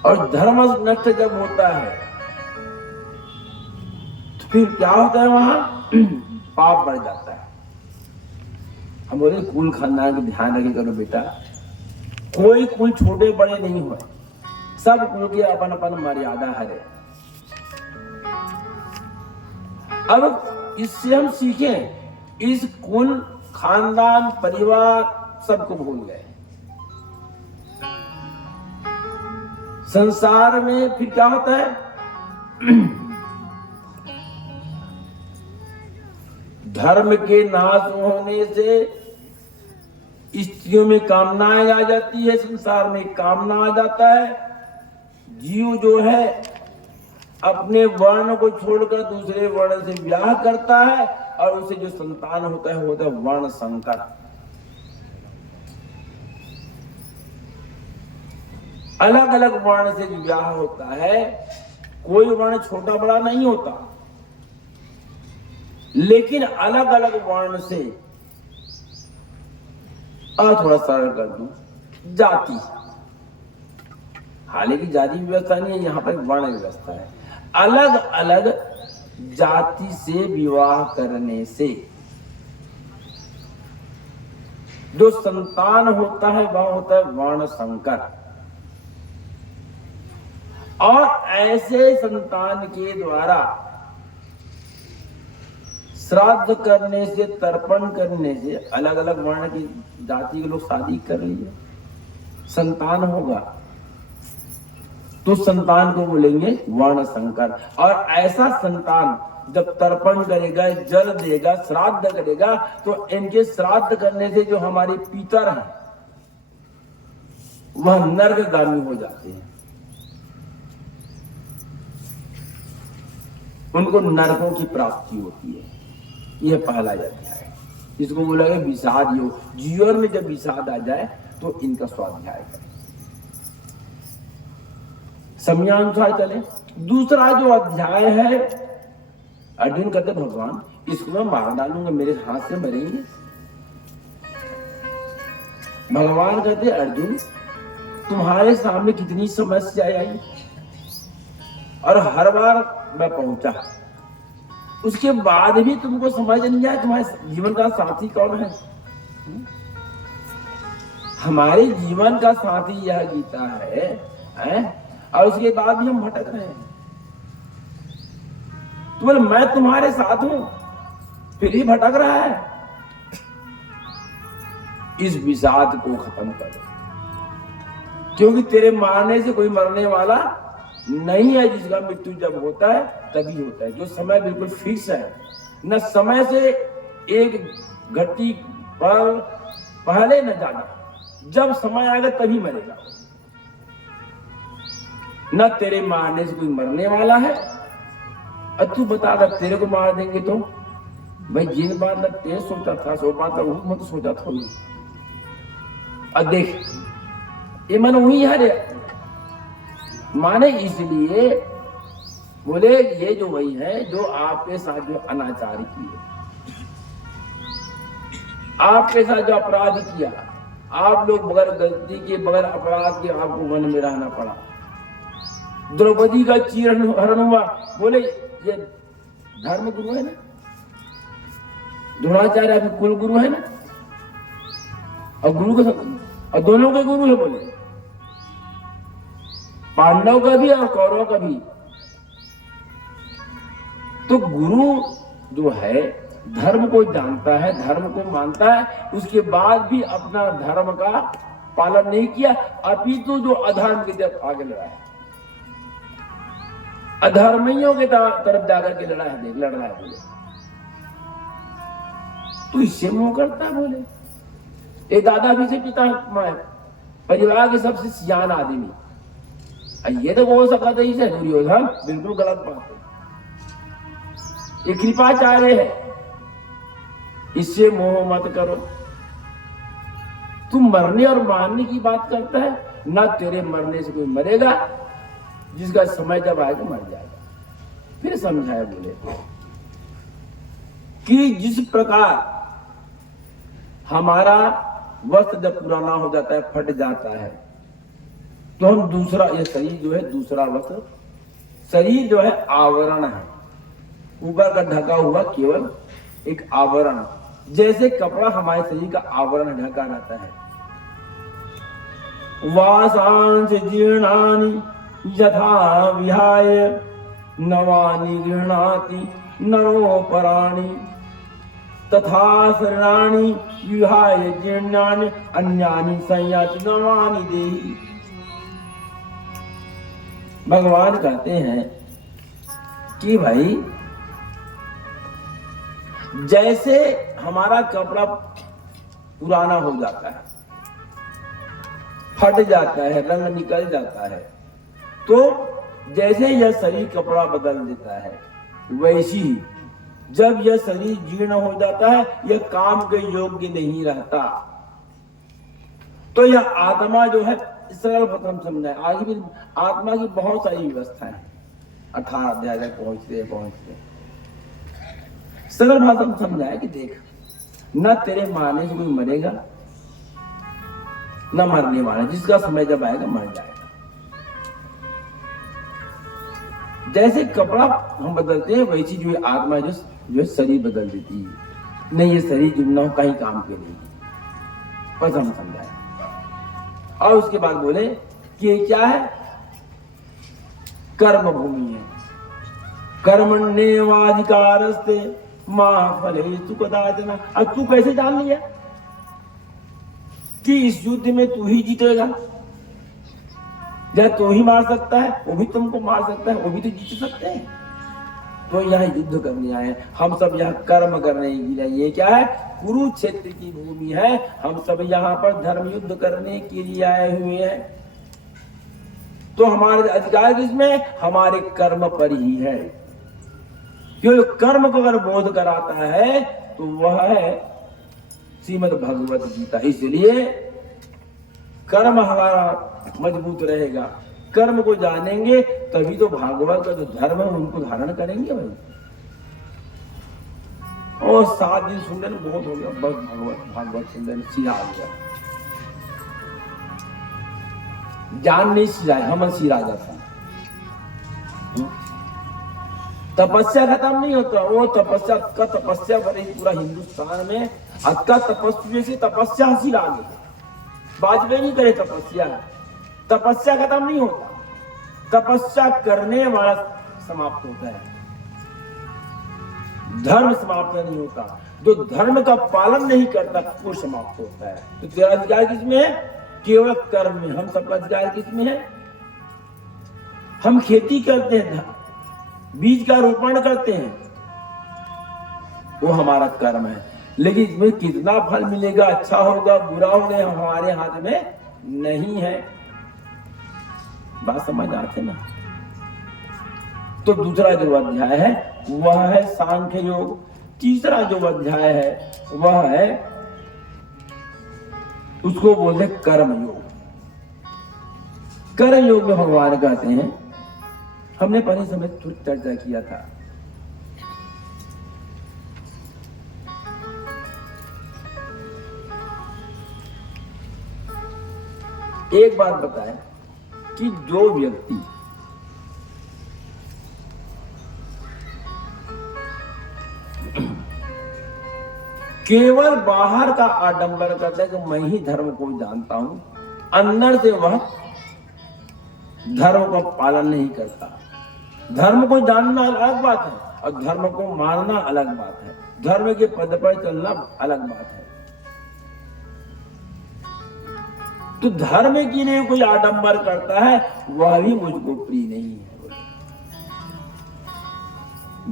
और धर्म नष्ट जब होता है तो फिर क्या होता है, वहां पाप बढ़ जाता है। हम बोले कुल खानदान का ध्यान रखे करो बेटा, कोई कुल छोटे बड़े नहीं हुए, सब कुल की अपन अपन मर्यादा है। अब इससे हम सीखें, इस कुल खानदान परिवार सबको भूल गए, संसार में फिर क्या होता है? धर्म के नाश होने से स्त्रियों में कामनाएं आ जाती है, संसार में कामना आ जाता है। जीव जो है अपने वर्ण को छोड़कर दूसरे वर्ण से विवाह करता है और उसे जो संतान होता है वर्ण संकर। अलग अलग वर्ण से विवाह होता है, कोई वर्ण छोटा बड़ा नहीं होता, लेकिन अलग अलग वर्ण से, थोड़ा सरल कर दूं, जाति, हालांकि जाति व्यवस्था नहीं है, यहां पर वर्ण व्यवस्था है। अलग अलग जाति से विवाह करने से जो संतान होता है वह होता है वर्ण संकर। और ऐसे संतान के द्वारा श्राद्ध करने से, तर्पण करने से, अलग अलग वर्ण की जाति के लोग शादी कर लिए, संतान होगा तो संतान को बोलेंगे वर्ण संकर। और ऐसा संतान जब तर्पण करेगा, जल देगा, श्राद्ध करेगा, तो इनके श्राद्ध करने से जो हमारे पितर हैं वह नरकगामी हो जाते हैं, उनको नरकों की प्राप्ति होती है। यह पहला अध्याय है, इसको बोला गया विषाद योग। जीवन में जब विषाद आ जाए तो इनका स्वाध्याय करें, समयानुसार चले। दूसरा जो अध्याय है, अर्जुन कहते भगवान इसको मैं मार डालूंगा, मेरे हाथ से मरेंगे। भगवान कहते अर्जुन तुम्हारे सामने कितनी समस्या आई और हर बार मैं पहुंचा, उसके बाद भी तुमको समझ नहीं आया तुम्हारे जीवन का साथी कौन है। हमारे जीवन का साथी यह गीता है, और उसके बाद भी हम भटक रहे हैं। तो बोले मैं तुम्हारे साथ हूं फिर भी भटक रहा है। इस विषाद को खत्म करो, क्योंकि तेरे मारने से कोई मरने वाला नहीं है। जिसका मृत्यु जब होता है तभी होता है, जो समय बिल्कुल फिक्स है, न समय से एक घटी पर पहले न जाना, जब समय आएगा तभी मरेगा। न तेरे मारने से कोई मरने वाला है। अब तू बता, अगर तेरे को मार देंगे तो भाई जिन बात न तेज सोचा था सो पाता मत सोचा थोड़ी। अब देख ये मन हुई है माने, इसलिए बोले ये जो वही है जो आपके साथ जो अनाचार किए, आपके साथ जो अपराध किया, आप लोग बगैर गलती के, बगैर अपराध के आपको वन में रहना पड़ा। द्रौपदी का चीरहरण हुआ, बोले ये धर्म गुरु है ना, द्रोणाचार्य आपके कुल गुरु है ना, और गुरु का और दोनों के गुरु है। बोले पांडव का भी और कौरव का भी। तो गुरु जो है धर्म को जानता है, धर्म को मानता है, उसके बाद भी अपना धर्म का पालन नहीं किया, अपितु जो अधर्म की तरफ आगे लड़ा है, अधर्मियों के तरफ जाकर के लड़ रहा है। बोले तो इससे मोह करता है। बोले ये दादा भी से पिता परिवार के सबसे सियान आदमी, ये तो बोल सकता था इसे दुर्योधन, बिल्कुल गलत बात है। ये कृपाचार्य है, इससे मोह मत करो। तू मरने और मारने की बात करता है ना, तेरे मरने से कोई मरेगा, जिसका समय जब आएगा मर जाएगा। फिर समझाया बोले कि जिस प्रकार हमारा वस्त्र जब पुराना हो जाता है, फट जाता है, तो हम दूसरा, ये शरीर जो है दूसरा वस्त्र, शरीर जो है आवरण है, ऊपर का ढका हुआ केवल एक आवरण, जैसे कपड़ा हमारे शरीर का आवरण ढका रहता है। वासांश जीर्णानि यथा विहाय नवानि गृह्णाति नरोपराणि तथा शरणानि विहाय जीर्णानि अन्यानि संयाति नवानि देहि। भगवान कहते हैं कि भाई जैसे हमारा कपड़ा पुराना हो जाता है, फट जाता है, रंग निकल जाता है, तो जैसे यह शरीर कपड़ा बदल देता है, वैसी ही जब यह शरीर जीर्ण हो जाता है, यह काम के योग्य नहीं रहता। तो यह आत्मा जो है, सरल प्रथम समझाए। आगे भी आत्मा की बहुत सारी व्यवस्था है, 18 अध्याय तक पहुंचते सरल भाषा में समझाया कि देख, न तेरे मारने से कोई मरेगा, न मरने वाला, जिसका समय जब आएगा मर जाएगा। जैसे कपड़ा हम बदलते हैं, वैसी जो है आत्मा जो है शरीर बदल देती है। नहीं, ये शरीर जुड़ना हो कहीं काम के नहीं, बस हम समझाए। और उसके बाद बोले कि ये क्या है, कर्म भूमि है। कर्मण्येवाधिकारस्ते मा फलेषु कदाचन। अब तू कैसे जान लिया कि इस युद्ध में तू ही जीतेगा? या तू ही मार सकता है, वो भी तुमको मार सकता है, वो भी तो जीत सकते हैं। तो यहाँ युद्ध करने आए हैं, हम सब यहाँ कर्म करने के लिए। ये क्या है, कुरुक्षेत्र की भूमि है। हम सब यहाँ पर धर्म युद्ध करने के लिए आए हुए हैं। तो हमारे अधिकार किसमें? हमारे कर्म पर ही है। क्योंकि कर्म को अगर बोध कराता है तो वह है श्रीमद् भगवत गीता। इसलिए कर्म हमारा मजबूत रहेगा। कर्म को जानेंगे तभी तो भागवत का जो धर्म है उनको धारण करेंगे भाई। और 7 दिन सुनने में बहुत हो गया, बस भागवत सुनने में सीधा आ गया। जान नहीं सिराए, हम सिरा जाता। तपस्या खत्म नहीं होता, वो तपस्या का तपस्या पर पूरा हिंदुस्तान में अक्का तपस्या से तपस्या हासिल आ गई। वाजपेयी नहीं करे तपस्या, तपस्या खत्म नहीं होता, तपस्या करने वाला समाप्त होता है, धर्म समाप्त नहीं होता। जो धर्म का पालन नहीं करता वो समाप्त होता है। तो तेरा अधिकार किसमें है? केवल कर्म में। हम सबका अधिकार किसमें है? हम खेती करते हैं, बीज का रोपण करते हैं, वो हमारा कर्म है। लेकिन इसमें कितना फल मिलेगा, अच्छा होगा बुरा होगा, हमारे हाथ में नहीं है। बात समझ आते ना? तो दूसरा जो अध्याय है वह है सांख्य योग। तीसरा जो अध्याय है वह है, उसको बोलते कर्म योग। कर्म योग में भगवान कहते हैं, हमने पहले समय थोड़ी चर्चा किया था, एक बात बताएं कि जो व्यक्ति केवल बाहर का आडंबर करता है कि मैं ही धर्म को जानता हूं, अंदर से वह धर्म का पालन नहीं करता। धर्म को जानना अलग बात है और धर्म को मानना अलग बात है। धर्म के पद पर चलना अलग बात है। तो धर्म के लिए कोई आडंबर करता है वह भी मुझको प्रिय नहीं है।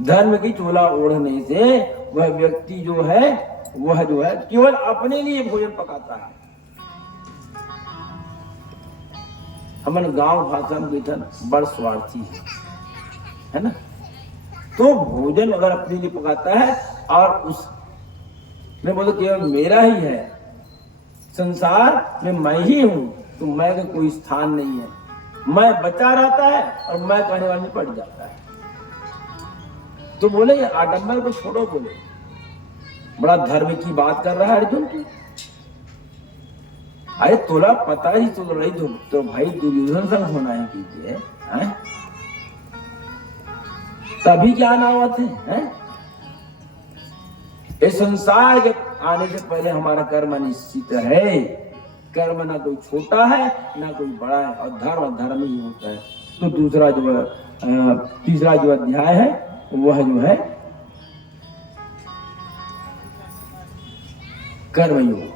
धर्म की चोला ओढ़ने से वह व्यक्ति जो है केवल अपने लिए भोजन पकाता है। हमारे गांव भाषा में बैठन बड़ स्वार्थी है ना। तो भोजन अगर अपने लिए पकाता है और उस मैं बोलता केवल मेरा ही है, संसार में मैं ही हूं, तो मैं का कोई स्थान नहीं है। मैं बचा रहता है और मैं कहने वाले पड़ जाता है। तो बोले ये आडंबर को छोड़ो, बोले बड़ा धर्म की बात कर रहा है अर्जुन की। अरे तोला पता ही चल रही तो भाई दुर्योधन संग होना है कीजिए, तभी ज्ञान आवत है। इस संसार के आने से पहले हमारा कर्म निश्चित है। कर्म ना कोई छोटा है ना कोई बड़ा है, और धर्म धर्म ही होता है। तो दूसरा जो तीसरा जो अध्याय है वह जो है कर्मयोग।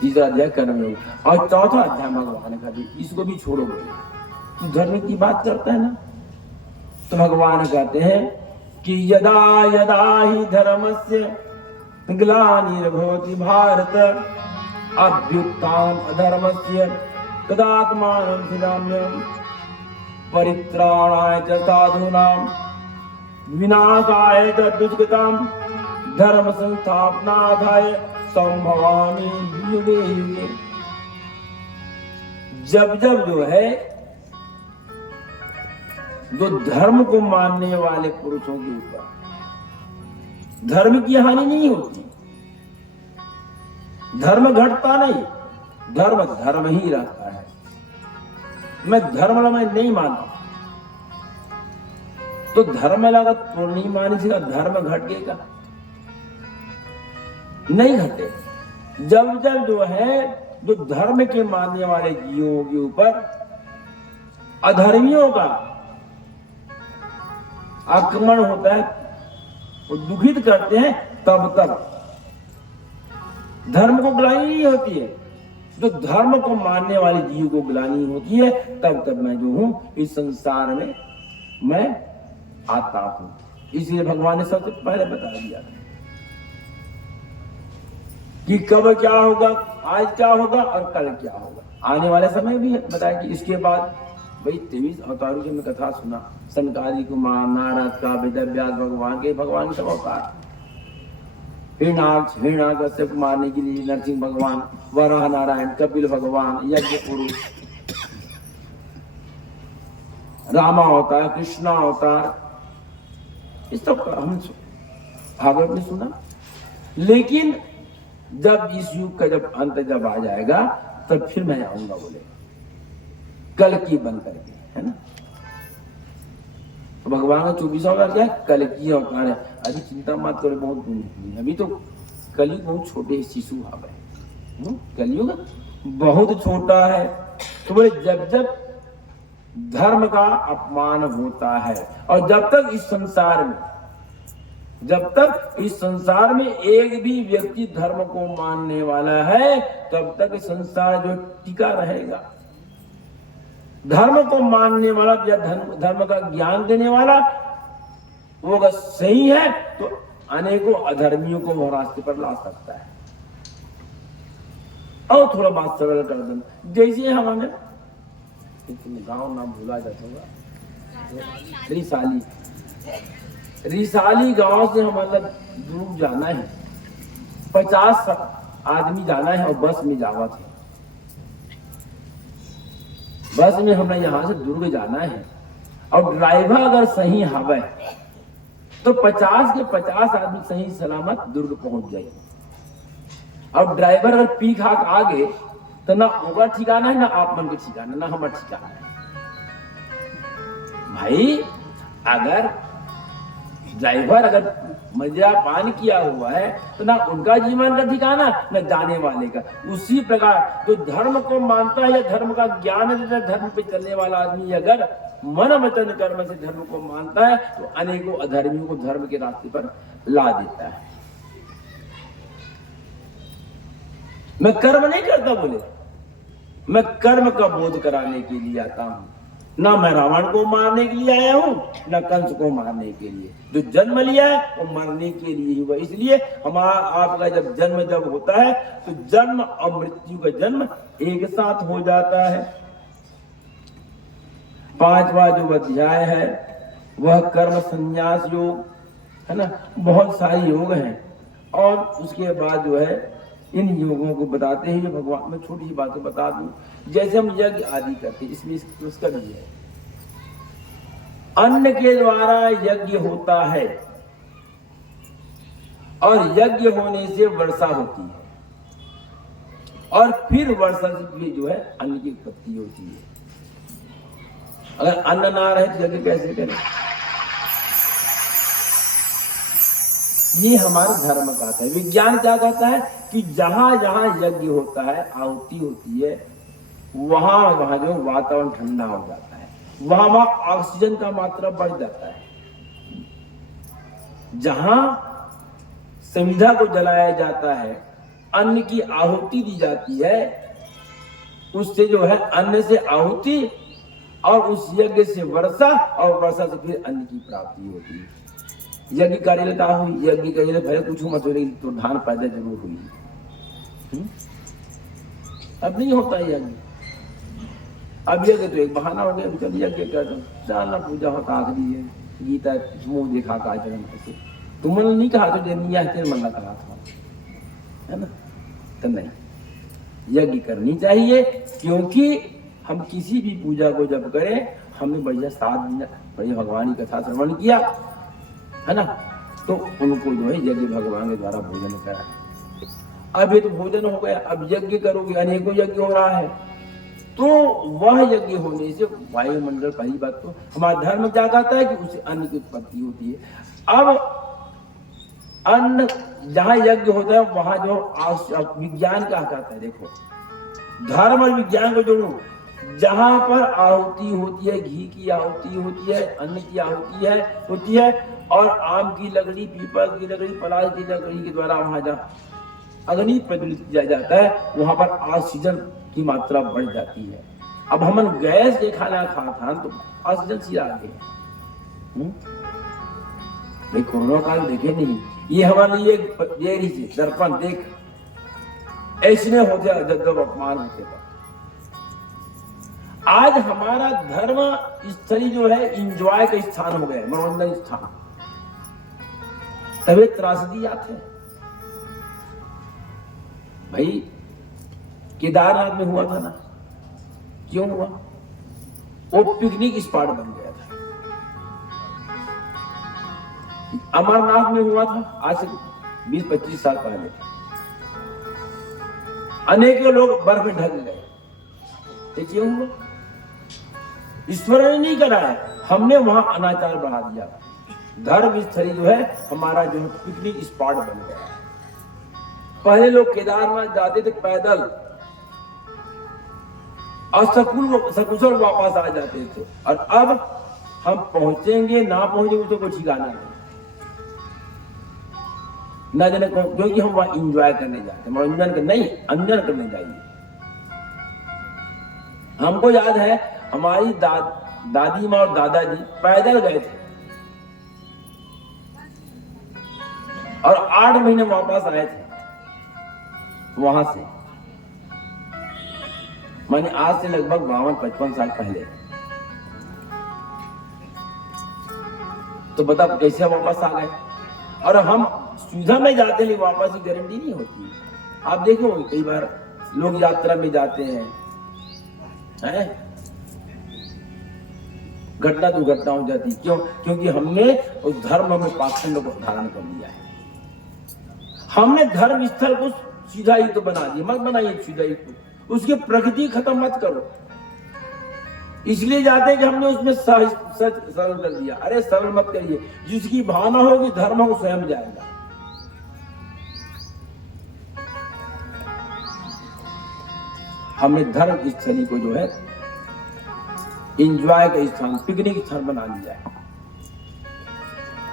तीसरा अध्याय कर्मयोग और चौथा अध्याय भगवान का भी, इसको भी छोड़ो बोले तो धर्म की बात करता है ना। तो भगवान कहते हैं कि यदा यदा ही धर्मस्य ग्लानिर्भवति भारत अभ्युत्थानम् अधर्मस्य तदात्मानं सृजाम्यहम् परित्राणाय च साधूनां विनाशाय च दुष्कृतां धर्म संस्थापनार्थाय संभवामि युगे युगे। जब जब जो है जो धर्म को मानने वाले पुरुषों के ऊपर धर्म की हानि नहीं होती, धर्म घटता नहीं, धर्म धर्म ही रहता है। मैं धर्म मैं नहीं मानता, तो धर्म लगा तो नहीं मानी से धर्म घट गएगा, नहीं घटे। जब जब जो है जो धर्म के मानने वाले जीवों के ऊपर अधर्मियों का आक्रमण होता है, वो दुखित करते हैं, तब तक धर्म को ग्लानि नहीं होती है। जो धर्म को मानने वाले जीव को ग्लानि होती है, तब तक मैं जो हूं इस संसार में मैं आता हूं। इसलिए भगवान ने सबसे पहले बता दिया कि कब क्या होगा, आज क्या होगा और कल क्या होगा। आने वाले समय भी बताया कि इसके बाद भाई 23 अवतारों की मैं कथा सुना, सनकादि कुमार, नारद का, वेदव्यास भगवान के, भगवान के सब अवतार, हिरण्याकश्यप को मारने के लिए नरसिंह भगवान, वराह नारायण, कपिल भगवान, यज्ञ पुरुष, रामा अवतार, कृष्णा अवतार, इस सब हम भागवत में सुना। लेकिन जब इस युग का जब अंत जब आ जाएगा तब फिर मैं आऊंगा, बोले कल की बन करके, है ना। तो भगवान का 24वां अवतार क्या है? कल की अवतार है। अभी चिंता मत करो, बहुत दूर नहीं, अभी तो कलयुग बहुत छोटे शिशु भाव है, कलयुग बहुत छोटा है। तो बोले जब जब धर्म का अपमान होता है और जब तक इस संसार में एक भी व्यक्ति धर्म को मानने वाला है, तब तक संसार जो टिका रहेगा। धर्म को मानने वाला या धर्म का ज्ञान देने वाला वो अगर सही है तो अनेकों अधर्मियों को वो रास्ते पर ला सकता है। और थोड़ा बात सरल कर देना, जैसे हमारे गांव नाम भूला जाता होगा, रिसाली गांव से हमारा दूर जाना है, 50 आदमी जाना है और बस में जावा थे। बस में हमें यहां से दुर्ग जाना है और ड्राइवर अगर सही हवे तो 50 के 50 आदमी सही सलामत दुर्ग पहुंच जाए। और ड्राइवर अगर पी खाक आगे तो ना होगा ठिकाना है, ना आप मन के ठिकाना, ना हमारा ठिकाना है। भाई अगर ड्राइवर अगर मद्यपान किया हुआ है तो ना उनका जीवन का ठिकाना, न जाने वाले का। उसी प्रकार जो धर्म को मानता है या धर्म का ज्ञान है, धर्म पे चलने वाला आदमी अगर मन वचन कर्म से धर्म को मानता है तो अनेकों अधर्मियों को धर्म के रास्ते पर ला देता है। मैं कर्म नहीं करता, बोले मैं कर्म का बोध कराने के लिए आता हूं। ना मैं रावण को मारने के लिए आया हूं, ना कंस को मारने के लिए। जो जन्म लिया है वो मरने के लिए ही हुआ। इसलिए हमारा आपका जब जन्म जब होता है तो जन्म और मृत्यु का जन्म एक साथ हो जाता है। 5वां जो अध्याय है वह कर्म संन्यास योग है ना। बहुत सारे योग हैं और उसके बाद जो है इन योगों को बताते हैं। भगवान में छोटी सी बातें बता दूं, जैसे हम यज्ञ आदि करते, इसमें उसका भी है। अन्न के द्वारा यज्ञ होता है और यज्ञ होने से वर्षा होती है और फिर वर्षा से जो है अन्न की उत्पत्ति होती है। अगर अन्न ना रहे तो यज्ञ कैसे करें? ये हमारा धर्म कहता है। विज्ञान क्या कहता है कि जहां जहां यज्ञ होता है, आहुति होती है, वहां वहां जो वातावरण ठंडा हो जाता है, वहां वहां ऑक्सीजन का मात्रा बढ़ जाता है। जहां संविधा को जलाया जाता है, अन्न की आहुति दी जाती है, उससे जो है अन्न से आहुति और उस यज्ञ से वर्षा और वर्षा से फिर अन्न की प्राप्ति होती है। यज्ञ कार्य का हुई, यज्ञ कार्य भले कुछ मत हो, लेकिन तो धान पैदा जरूर हुई। अब नहीं होता यज्ञ, अब यज्ञ तो एक बहाना हो गया, चल यज्ञ कर दो, चलना पूजा होता आखिरी है, गीता मुंह देखा का आचरण कैसे, तुमने नहीं कहा तो जनिया तेरे मन कहा था, है ना? तो नहीं, यज्ञ करनी चाहिए, क्योंकि हम किसी भी पूजा को जब करें, हमने बढ़िया 7 दिन बढ़िया भगवान की कथा श्रवण किया, है ना, तो उनको जो है यज्ञ भगवान के द्वारा भोजन करा। अब ये तो भोजन हो गया, अब यज्ञ करोगे, अनेकों यज्ञ हो रहा है, तो वह यज्ञ होने से वायुमंडल, पहली बात तो हमारा धर्म क्या कहता है कि उससे अन्न की उत्पत्ति होती है। अब अन्न जहाँ यज्ञ होता है वहां जो विज्ञान क्या कहता है, देखो धर्म और विज्ञान को जोड़ो, जहां पर आहुति होती है, घी की आहुति होती है, अन्न की आहुति होती है, और आम की लकड़ी, पीपल की लकड़ी, पलाश की लकड़ी के द्वारा वहां जहाँ अग्नि प्रज्वलित किया जाता है, वहां पर ऑक्सीजन की मात्रा बढ़ जाती है। अब हम गैस के खाना खाता तो ऑक्सीजन सीधा आ गया। भाई कोरोना काल देखे नहीं, ये हमारे लिए ये दर्पण देख, ऐसे होते जब अपमान होते पर। आज हमारा धर्म स्थली जो है इंजॉय का स्थान हो गया, मनोरंजन स्थान, तभी त्रासदी आते हैं। भाई केदारनाथ में हुआ था ना, क्यों हुआ? वो पिकनिक स्पॉट बन गया था। अमरनाथ में हुआ था आज से 20-25 साल पहले, अनेकों लोग बर्फ में ढक गए, तो क्यों हुआ? ईश्वर ने नहीं करा है, हमने वहां अनाचार बढ़ा दिया। धर्म स्थली जो है हमारा जो है पिकनिक स्पॉट बन गया। पहले लोग केदारनाथ जाते थे पैदल और सकुशल वापस आ जाते थे, और अब हम पहुंचेंगे ना पहुंचेंगे तो कोई ठिकाना नहीं, ना जाने क्योंकि हम वहां इंजॉय करने जाते, मनोरंजन नहीं, अंजन करने जाइए। हमको याद है हमारी दादी माँ और दादाजी पैदल गए थे और 8 महीने वापस आए थे वहां से, माने आज से लगभग 52-55 साल पहले। तो बता कैसे वापस आ गए? और हम सुविधा में जाते हैं, वापस की गारंटी नहीं होती। आप देखो कई बार लोग यात्रा में जाते हैं, घटना दुर्घटना हो जाती, क्यों? क्योंकि हमने उस धर्म में पाखंड को धारण कर लिया है। हमने धर्म स्थल को सीधा ही तो बना दिया, मत बनाइए सीधा ही, उसकी प्रकृति खत्म मत करो। इसलिए जाते हैं कि हमने उसमें सच सरल कर दिया। अरे सरल मत करिए, जिसकी भावना होगी धर्म हो स्वयं जाएगा। हमने धर्म स्थली को जो है इंजॉय का स्थान, पिकनिक स्थान बना लिया है,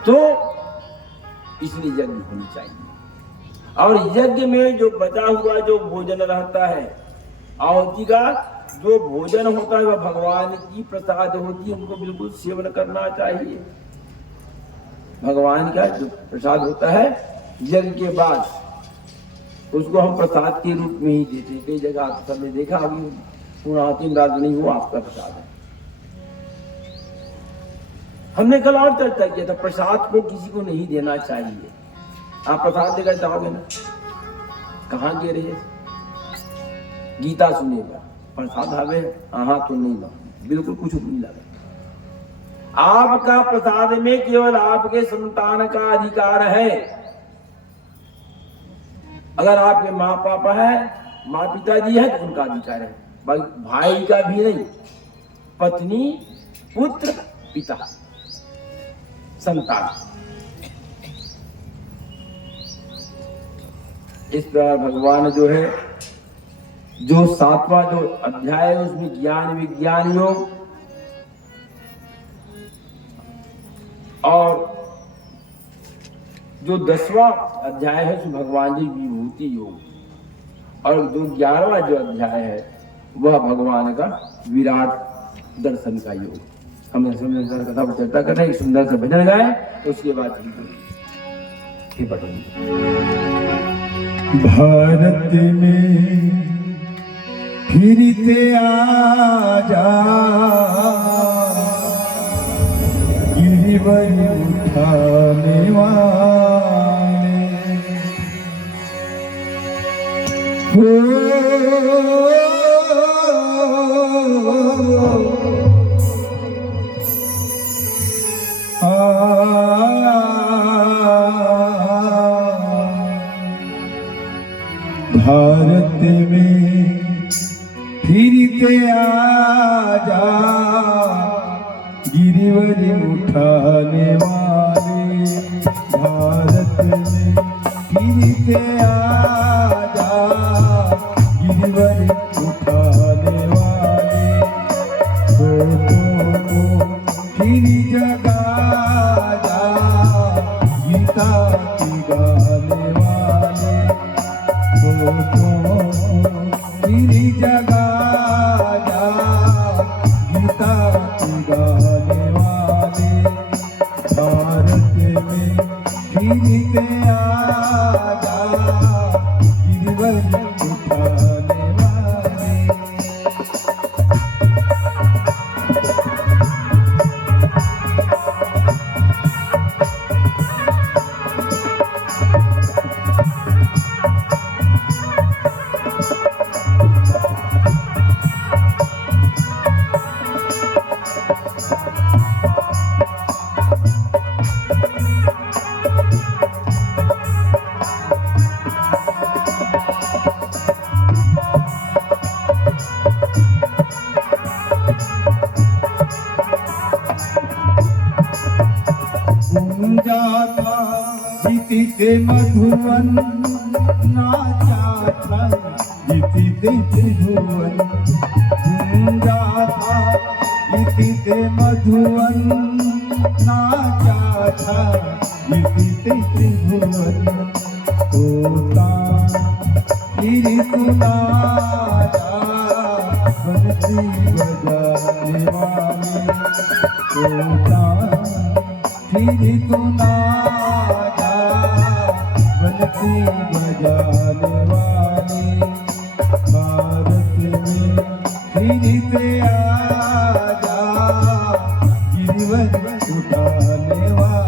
तो इसलिए यज्ञ होनी चाहिए। और यज्ञ में जो बचा हुआ जो भोजन रहता है, आहुति का जो भोजन होता है वह भगवान की प्रसाद होती है, उनको बिल्कुल सेवन करना चाहिए। भगवान का जो प्रसाद होता है यज्ञ के बाद उसको हम प्रसाद के रूप में ही देते हैं। कई जगह आप सबने देखा होगी, पूर्णाहुति राज नहीं, वो आपका प्रसाद है। हमने कल और चर्चा किया था, प्रसाद को किसी को नहीं देना चाहिए। आप प्रसाद देकर जाओगे ना, कहाँ गे रहे? गीता सुनेगा, प्रसाद आवे हाँ तो नहीं ला, बिल्कुल कुछ नहीं लगा। आपका प्रसाद में केवल आपके संतान का अधिकार है। अगर आपके माँ पापा है, माँ पिताजी है तो उनका अधिकार है, भाई का भी नहीं, पत्नी, पुत्र, पिता, संतान। इस प्रकार भगवान जो है, जो 7वां जो अध्याय है उसमें ज्ञान विज्ञान योग, और जो 10वां अध्याय है उसमें भगवान जी विभूति योग, और जो 11वां जो अध्याय है वह भगवान का विराट दर्शन का योग। हम सुंदर कथा पर चर्चा कर रहे हैं, सुंदर से भजन गाए, उसके बाद फिर पढ़ेंगे। भारत में फिरते आजा, गिरिवर उठाने वाले हो। भारत में फिरते आजा, गिरिवर उठाने वाले। भारत में फिरते आजा, गिरिवर उठाने वाले। फिर जगा जा, गीता की गाने वाले। फिर जगा जा, गीता की गाने वाले। भारत में फिरते आजा, गिरिवर उठाने वाले। गुंजा था जीते मधुवन, नाचा था जीते त्रिभुवन। गुंजा था जीते मधुवन, नाचा था जीते त्रिभुवन। होता फिर सुना जा, बंसी बजाने वाले। होता फिर सुना जा, बंसी बजाने वाले। भारत में फिरते आजा, गिरिवर उठाने वाले।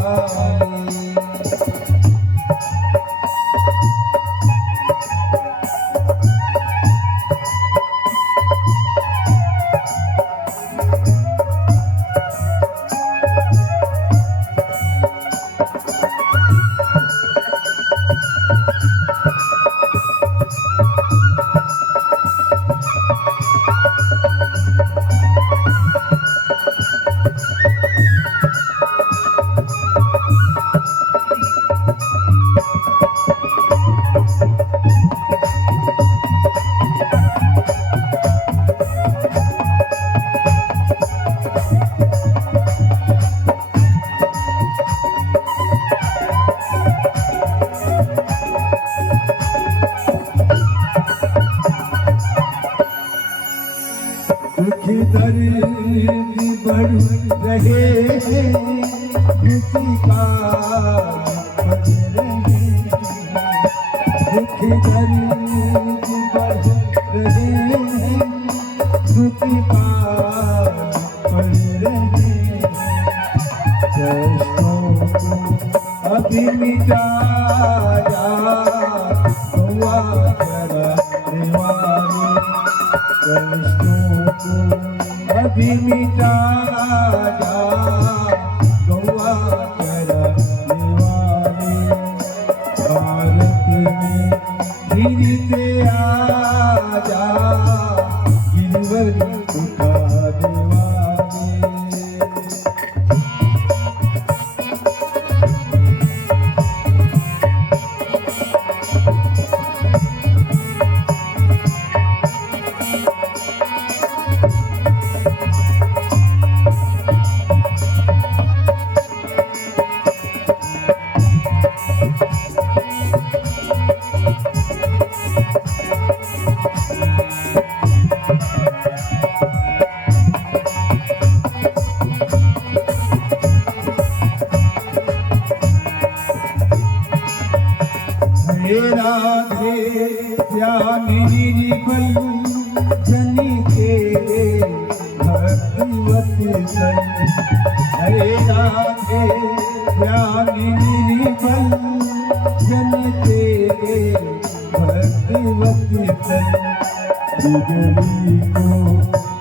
दुख दर्द बढ़ रहे हैं, खुशी का बढ़ रहे। दुख दर्द बढ़ रहे हैं, खुशी का बढ़ रहे। कष्टों को अभी मिटा जा, हुआ कराने वाले। कष्टों को अभी मिटा जा, गौआ कराने वाले। भारत में फिरते आजा, गिरिवर उठाने वाले। निर्बल जनी तेरे भगवती सन हरे राधे ज्ञानी निर्बल जनी तेरे भगवती सन बिगड़ी को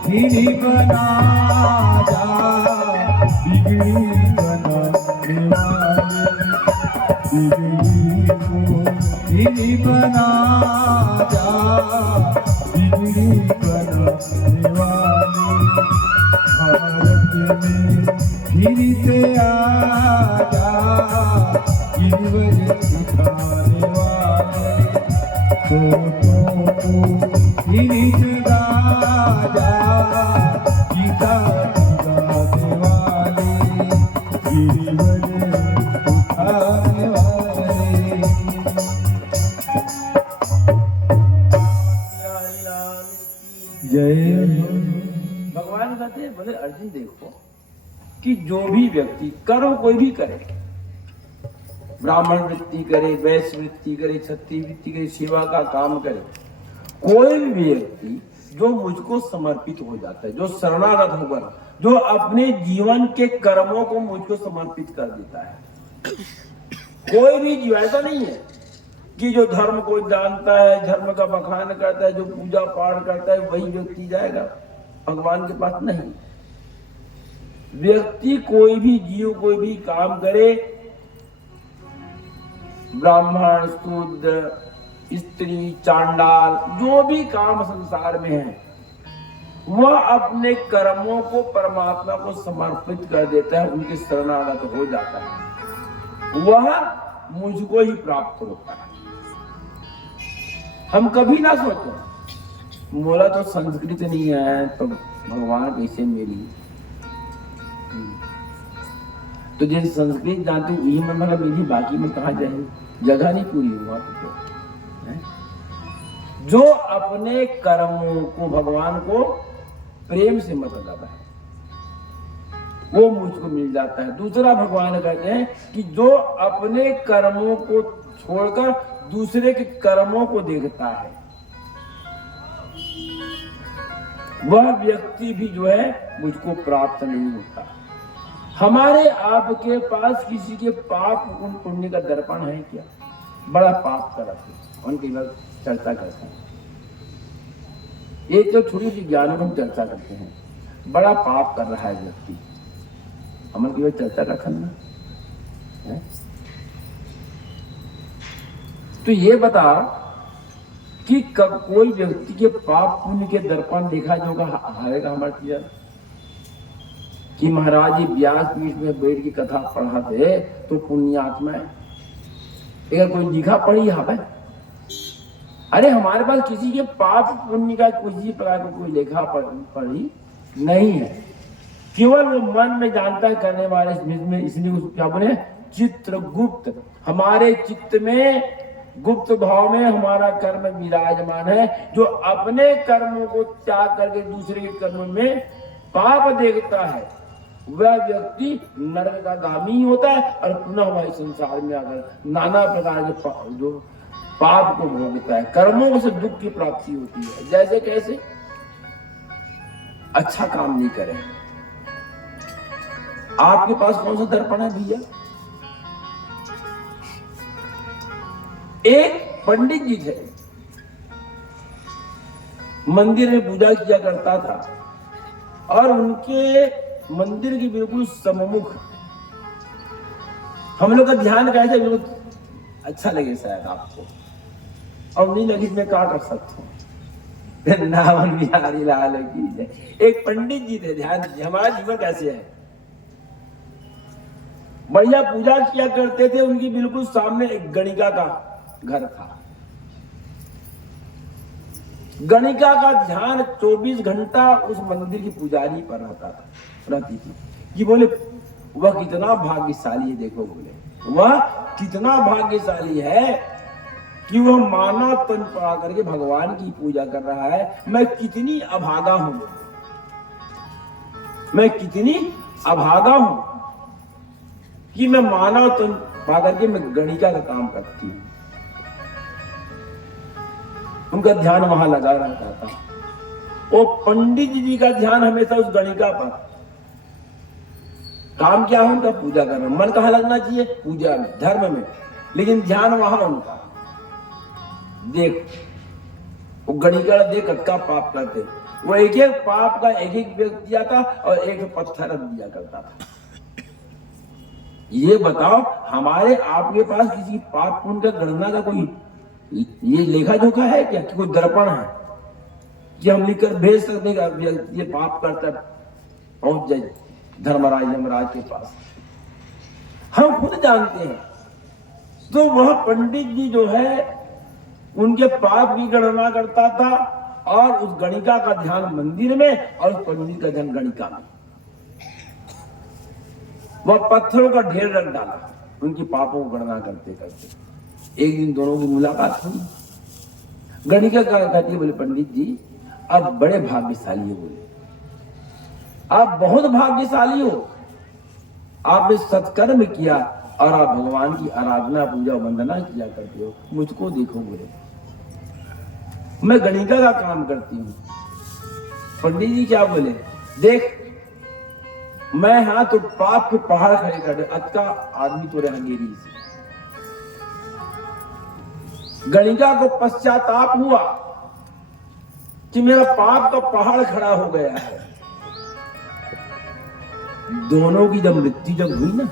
खिड़ी बना जा बिगड़ी बनाने वाले बिगड़ी को खिड़ी बना जा बिगड़ी बनाने वाले भारत में फिर से आ जा गिरवज उठाने वाले तो फिर जुदा जा गीता गाने वाले गिरवज उठाने वाले। जय भगवान कहते हैं बोले अर्जुन देखो कि जो भी व्यक्ति करो कोई भी करे, ब्राह्मण वृत्ति करे, वैश्य वृत्ति करे, क्षत्रिय वृत्ति करे, सेवा का काम करे, कोई भी व्यक्ति जो मुझको समर्पित हो जाता है, जो शरणागत होकर जो अपने जीवन के कर्मों को मुझको समर्पित कर देता है। कोई भी जीव ऐसा नहीं है कि जो धर्म को जानता है, धर्म का बखान करता है, जो पूजा पाठ करता है वही व्यक्ति जाएगा भगवान के पास। नहीं, व्यक्ति कोई भी जीव कोई भी काम करे, ब्राह्मण शूद्र स्त्री चांडाल जो भी काम संसार में है, वह अपने कर्मों को परमात्मा को समर्पित कर देता है, उनके शरणागत हो जाता है, वह मुझको ही प्राप्त होता है। हम कभी ना सोचो मोला तो संस्कृत नहीं है तो भगवान कैसे मेरी, तो जैसे संस्कृत जानते यही में मतलब मेरी, बाकी में कहा जाए जगह नहीं पूरी हुआ तो जो अपने कर्मों को भगवान को प्रेम से मतलब है वो मुझको मिल जाता है। दूसरा भगवान कहते हैं कि जो अपने कर्मों को छोड़कर दूसरे के कर्मों को देखता है वह व्यक्ति भी जो है मुझको प्राप्त नहीं होता। हमारे आपके पास किसी के पाप पुण्य का दर्पण है क्या? बड़ा पाप करते उनकी बात चर्चा करते हैं, एक तो छोटी सी ज्ञान को हम चर्चा करते हैं, बड़ा पाप कर रहा है व्यक्ति, हमन की चर्चा का खन्ना है। तो ये बता कि कब कोई व्यक्ति के पाप पुण्य के दर्पण देखा जोगा हारेगा हमारे किया कि महाराज जी व्यास पीठ में बैठ की कथा पढ़ाते तो पुण्यात्मा अगर कोई लिखा पढ़ी यहाँ पे, अरे हमारे पास किसी के पाप पुण्य का किसी प्रकार का कोई लेखा पढ़ी नहीं है, केवल वो मन में जानता है करने वाले में, इसलिए क्या बोले चित्रगुप्त, हमारे चित्त में गुप्त भाव में हमारा कर्म विराजमान है, जो अपने कर्मों को त्याग करके दूसरे के कर्म में पाप देखता है वह व्यक्ति नरक का गामी होता है और पुनः हमारे संसार में आकर नाना प्रकार के जो पाप को भोगता है, कर्मों से दुख की प्राप्ति होती है। जैसे कैसे अच्छा काम नहीं करे, आपके पास कौन सा दर्पण है भैया? एक पंडित जी थे, मंदिर में पूजा किया करता था और उनके मंदिर की बिल्कुल सम्मुख हम लोग का ध्यान कैसे बिल्कुल अच्छा लगे शायद आपको, और नहीं लगी मैं क्या कर सकता हूँ। नावन बिहारी लाल की जय। एक पंडित जी थे, ध्यान दीजिए हमारा जीवन कैसे है, बढ़िया पूजा किया करते थे, उनकी बिल्कुल सामने एक गणिका का घर था, गणिका का ध्यान 24 घंटा उस मंदिर की पुजारी पर रहती थी कि बोले वह कितना भाग्यशाली है, देखो बोले वह कितना भाग्यशाली है कि वह मानव तन पा करके भगवान की पूजा कर रहा है, मैं कितनी अभागा हूं, मैं कितनी अभागा हूं कि मैं मानव तन पा करके मैं गणिका का काम करती हूं। उनका ध्यान वहां लगा रहता था। वो पंडित जी का ध्यान हमेशा उस गणिका पर। काम क्या है उनका? पूजा करना। मन कहाँ लगना चाहिए? पूजा में, धर्म में, लेकिन ध्यान वहां उनका। देख वो गणिका देख का पाप करते, वो एक एक पाप का एक एक व्यक्ति दिया था और एक पत्थर रख दिया करता था। ये बताओ हमारे आपके पास किसी पाप पुण्य का गणना का कोई ये लेखा जोखा है क्या? कि कोई दर्पण है कि हम लिखकर भेज सकते हैं ये पाप करता पहुंच जाए धर्मराज यमराज के पास? हम खुद जानते हैं। तो वह पंडित जी जो है उनके पाप की गणना करता था और उस गणिका का ध्यान मंदिर में और उस पंडित का ध्यान गणिका में। वह पत्थरों का ढेर रख डाला उनकी पापों को गणना करते करते। एक दिन दोनों की मुलाकात हुई। गणिका का कहती है, बोले पंडित जी आप बड़े भाग्यशाली हो। बोले आप बहुत भाग्यशाली हो, आपने सत्कर्म किया और आप भगवान की आराधना पूजा वंदना किया करते हो। मुझको देखो, बोले मैं गणिका का काम करती हूँ। पंडित जी क्या बोले? देख मैं हाँ तो पाप के पहाड़ खड़े कर दे, अतका आदमी तो रह गेरी से। गणिका को पश्चाताप हुआ कि मेरा पाप का पहाड़ खड़ा हो गया है। दोनों की जब मृत्यु जब हुई ना,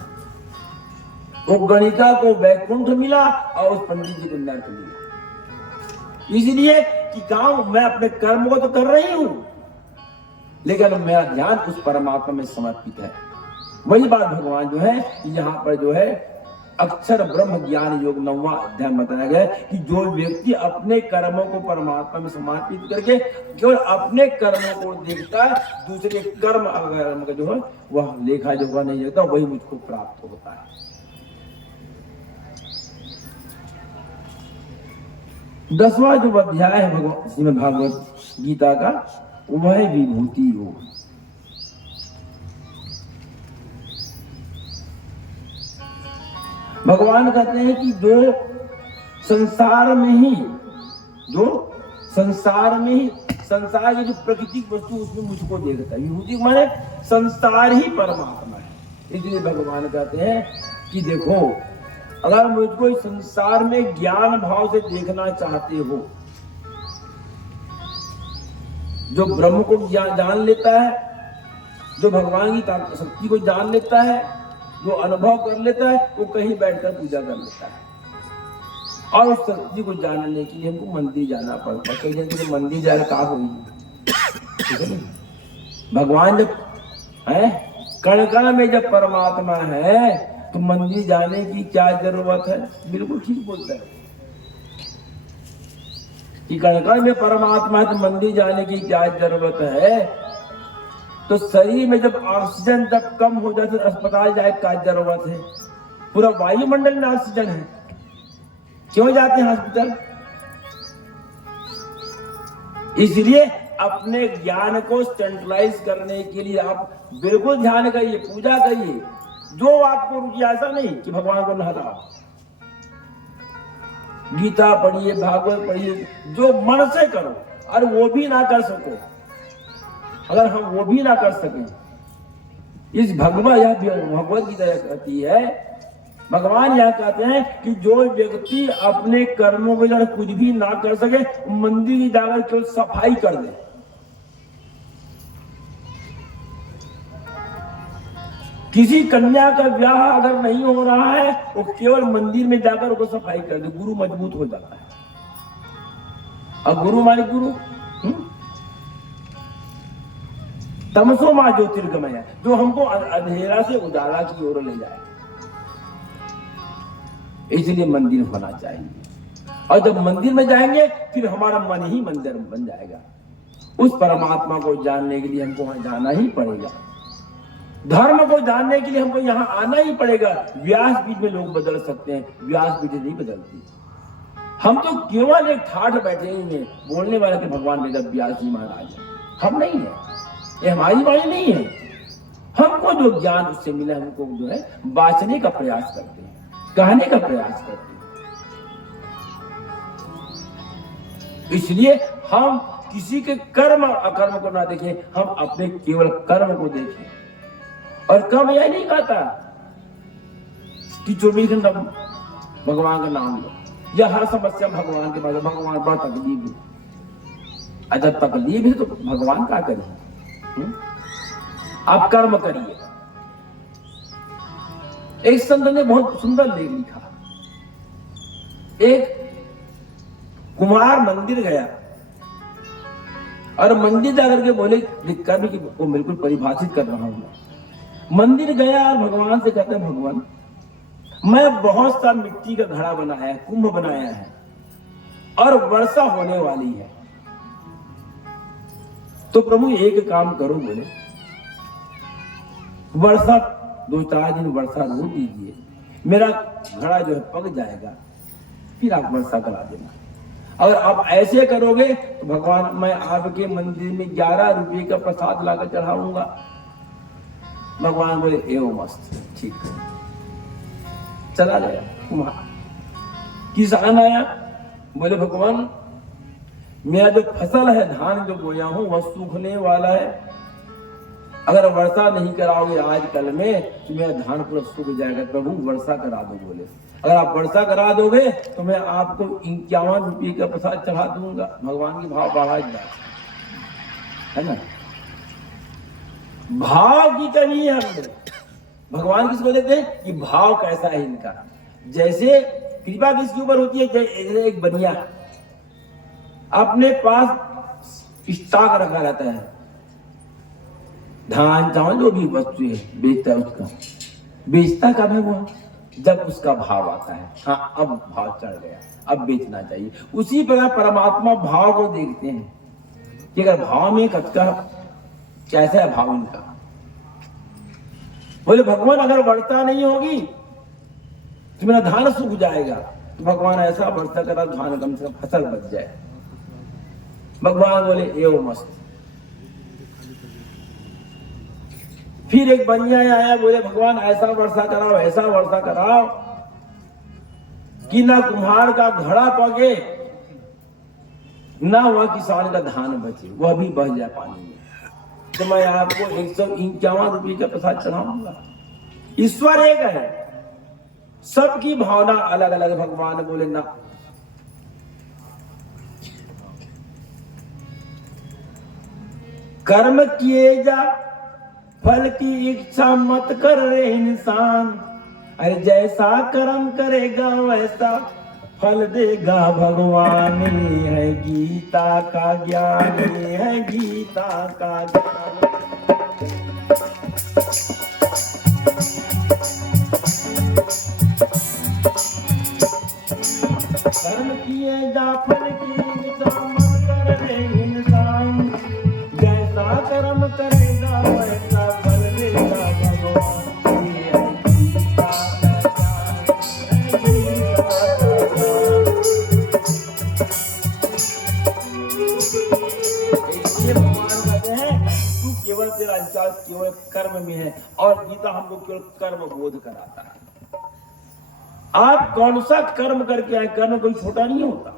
वो गणिका को वैकुंठ मिला और उस पंडित जी को नरक मिला। इसलिए कि काम मैं अपने कर्म को तो कर रही हूं, लेकिन मेरा ध्यान उस परमात्मा में समर्पित है। वही बात भगवान जो है यहाँ पर जो है अक्षर ब्रह्म ज्ञान योग 9वां अध्याय बताया गया कि जो व्यक्ति अपने कर्मों को परमात्मा में समर्पित करके केवल अपने कर्मों को देखता है, दूसरे कर्म अकर्म का जो है वह लेखा जोखा नहीं देता, वही मुझको प्राप्त होता है। 10वां जो अध्याय है श्रीमद् भागवत गीता का, वह है विभूति योग। भगवान कहते हैं कि जो संसार में ही संसार की जो प्राकृतिक वस्तु उसमें मुझको देखता है। विभूति माने संसार ही परमात्मा है। इसलिए भगवान कहते हैं कि देखो अगर मुझको इस संसार में ज्ञान भाव से देखना चाहते हो, जो ब्रह्म को जान लेता है, जो भगवान की शक्ति को जान लेता है, जो अनुभव कर लेता है, वो कहीं बैठकर पूजा कर लेता है। और उस शक्ति को जानने के लिए हमको मंदिर जाना पड़ता है। कई जगह मंदिर जाकर का होगी? भगवान जब है कण कण में जब परमात्मा है तो मंदिर जाने की क्या जरूरत है? बिल्कुल ठीक बोलता है कि कण कण में परमात्मा है तो मंदिर जाने की क्या जरूरत है? तो शरीर में जब ऑक्सीजन जब कम हो जाए तो अस्पताल जाए क्या जरूरत है? पूरा वायुमंडल में ऑक्सीजन है, क्यों जाते हैं हॉस्पिटल? इसलिए अपने ज्ञान को सेंट्रलाइज करने के लिए आप बिल्कुल ध्यान करिए, पूजा करिए। जो आपको रुचि, ऐसा नहीं कि भगवान को नहलाओ, गीता पढ़िए, भागवत पढ़िए, जो मन से करो। और वो भी ना कर सको, अगर हम वो भी ना कर सकें, इस भगवत गीता कहती है, भगवान यह कहते हैं कि जो व्यक्ति अपने कर्मों में अगर कुछ भी ना कर सके, मंदिर की जाकर केवल सफाई कर दे। किसी कन्या का ब्याह अगर नहीं हो रहा है, वो केवल मंदिर में जाकर उसको सफाई कर दे, गुरु मजबूत हो जाता है। अब गुरु माने गुरु तमसो मां ज्योतिर्गमय, जो हमको अंधेरा से उजाला की ओर ले जाए। इसलिए मंदिर होना चाहिए। और जब मंदिर में जाएंगे फिर हमारा मन ही मंदिर बन जाएगा। उस परमात्मा को जानने के लिए हमको वहां जाना ही पड़ेगा। धर्म को जानने के लिए हमको यहाँ आना ही पड़ेगा। व्यासपीठ में लोग बदल सकते हैं, व्यासपीठ नहीं बदलती। हम तो केवल एक ठाठ बैठे हुए बोलने वाले के भगवान वेद व्यास जी महाराज, हम नहीं है, ये हमारी वाणी नहीं है। हमको जो ज्ञान उससे मिला, हमको जो है बांचने का प्रयास करते हैं, कहने का प्रयास करते हैं। इसलिए हम किसी के कर्म और अकर्म को ना देखें, हम अपने केवल कर्म को देखें। और कर्म यह नहीं कहता कि 24 घंटा भगवान का नाम लो या हर समस्या भगवान के पास, भगवान बड़ा तकलीफ है। अच्छा तकलीफ है तो भगवान क्या करिए? आप कर्म करिए। एक संत ने बहुत सुंदर लेख लिखा। एक कुम्हार मंदिर गया और मंदिर जाकर के बोले, कर्म की को बिल्कुल परिभाषित कर रहा हूं। मंदिर गया और भगवान से कहते, भगवान मैं बहुत सा मिट्टी का घड़ा बनाया है, कुंभ बनाया है और वर्षा होने वाली है, तो प्रभु एक काम करो, बोले वर्षा 2-4 दिन वर्षा रोक दीजिए, मेरा घड़ा जो है पक जाएगा, फिर आप वर्षा करा देना। अगर आप ऐसे करोगे तो भगवान मैं आपके मंदिर में 11 रुपये का प्रसाद लाकर चढ़ाऊंगा। भगवान बोले एवं मस्त, ठीक है। चला गया कुम्हार। किसान आया, बोले भगवान मेरा जो फसल है, धान जो बोया हूं वह सूखने वाला है, अगर वर्षा नहीं कराओगे आज कल में तो मेरा धान पूरा सूख जाएगा, प्रभु वर्षा करा दो। बोले अगर आप वर्षा करा दोगे तो मैं आपको 51 रुपये का प्रसाद चढ़ा दूंगा। भगवान की भाव बढ़ा जाए, है ना? भाव की कमी है हमने। भगवान किसको देते हैं कि भाव कैसा है इनका। जैसे कृपा किसके ऊपर होती है, जैसे एक बनिया अपने पास स्टॉक रखा रहता है, धान चावल जो भी वस्तु है बेचता है, उसका बेचता कब है वो? जब उसका भाव आता है, हाँ अब भाव चढ़ गया, अब बेचना चाहिए। उसी प्रकार परमात्मा भाव को देखते हैं कि अगर भाव में कच्चा कैसा है भाव इनका। बोले भगवान अगर वर्षा नहीं होगी तो मेरा धान सूख जाएगा, तो भगवान ऐसा वर्षा करा धान कम से कम फसल बच जाए। भगवान बोले एवं मस्त। फिर एक बनिया आया, बोले भगवान ऐसा वर्षा कराओ, ऐसा वर्षा कराओ कि ना कुम्हार का घड़ा पके, ना वह किसान का धान बचे, वह भी बह जाए पानी में, तो मैं आपको 151 रुपये का प्रसाद चढ़ाऊंगा। ईश्वर एक है, सबकी भावना अलग अलग। भगवान बोले ना, कर्म किए जा फल की इच्छा मत कर रे इंसान, अरे जैसा कर्म करेगा वैसा फल देगा भगवान। है गीता का ज्ञान, है गीता का ज्ञान। कर्म किए जा फल की इच्छा मत कर रे इंसान, जैसा कर्म करेगा वैसा फल देगा भगवान। तू केवल तेरा विचार केवल कर्म में है, और गीता हमको केवल कर्म बोध कराता है। आप कौन सा कर्म करके आए, कर्म कोई छोटा नहीं होता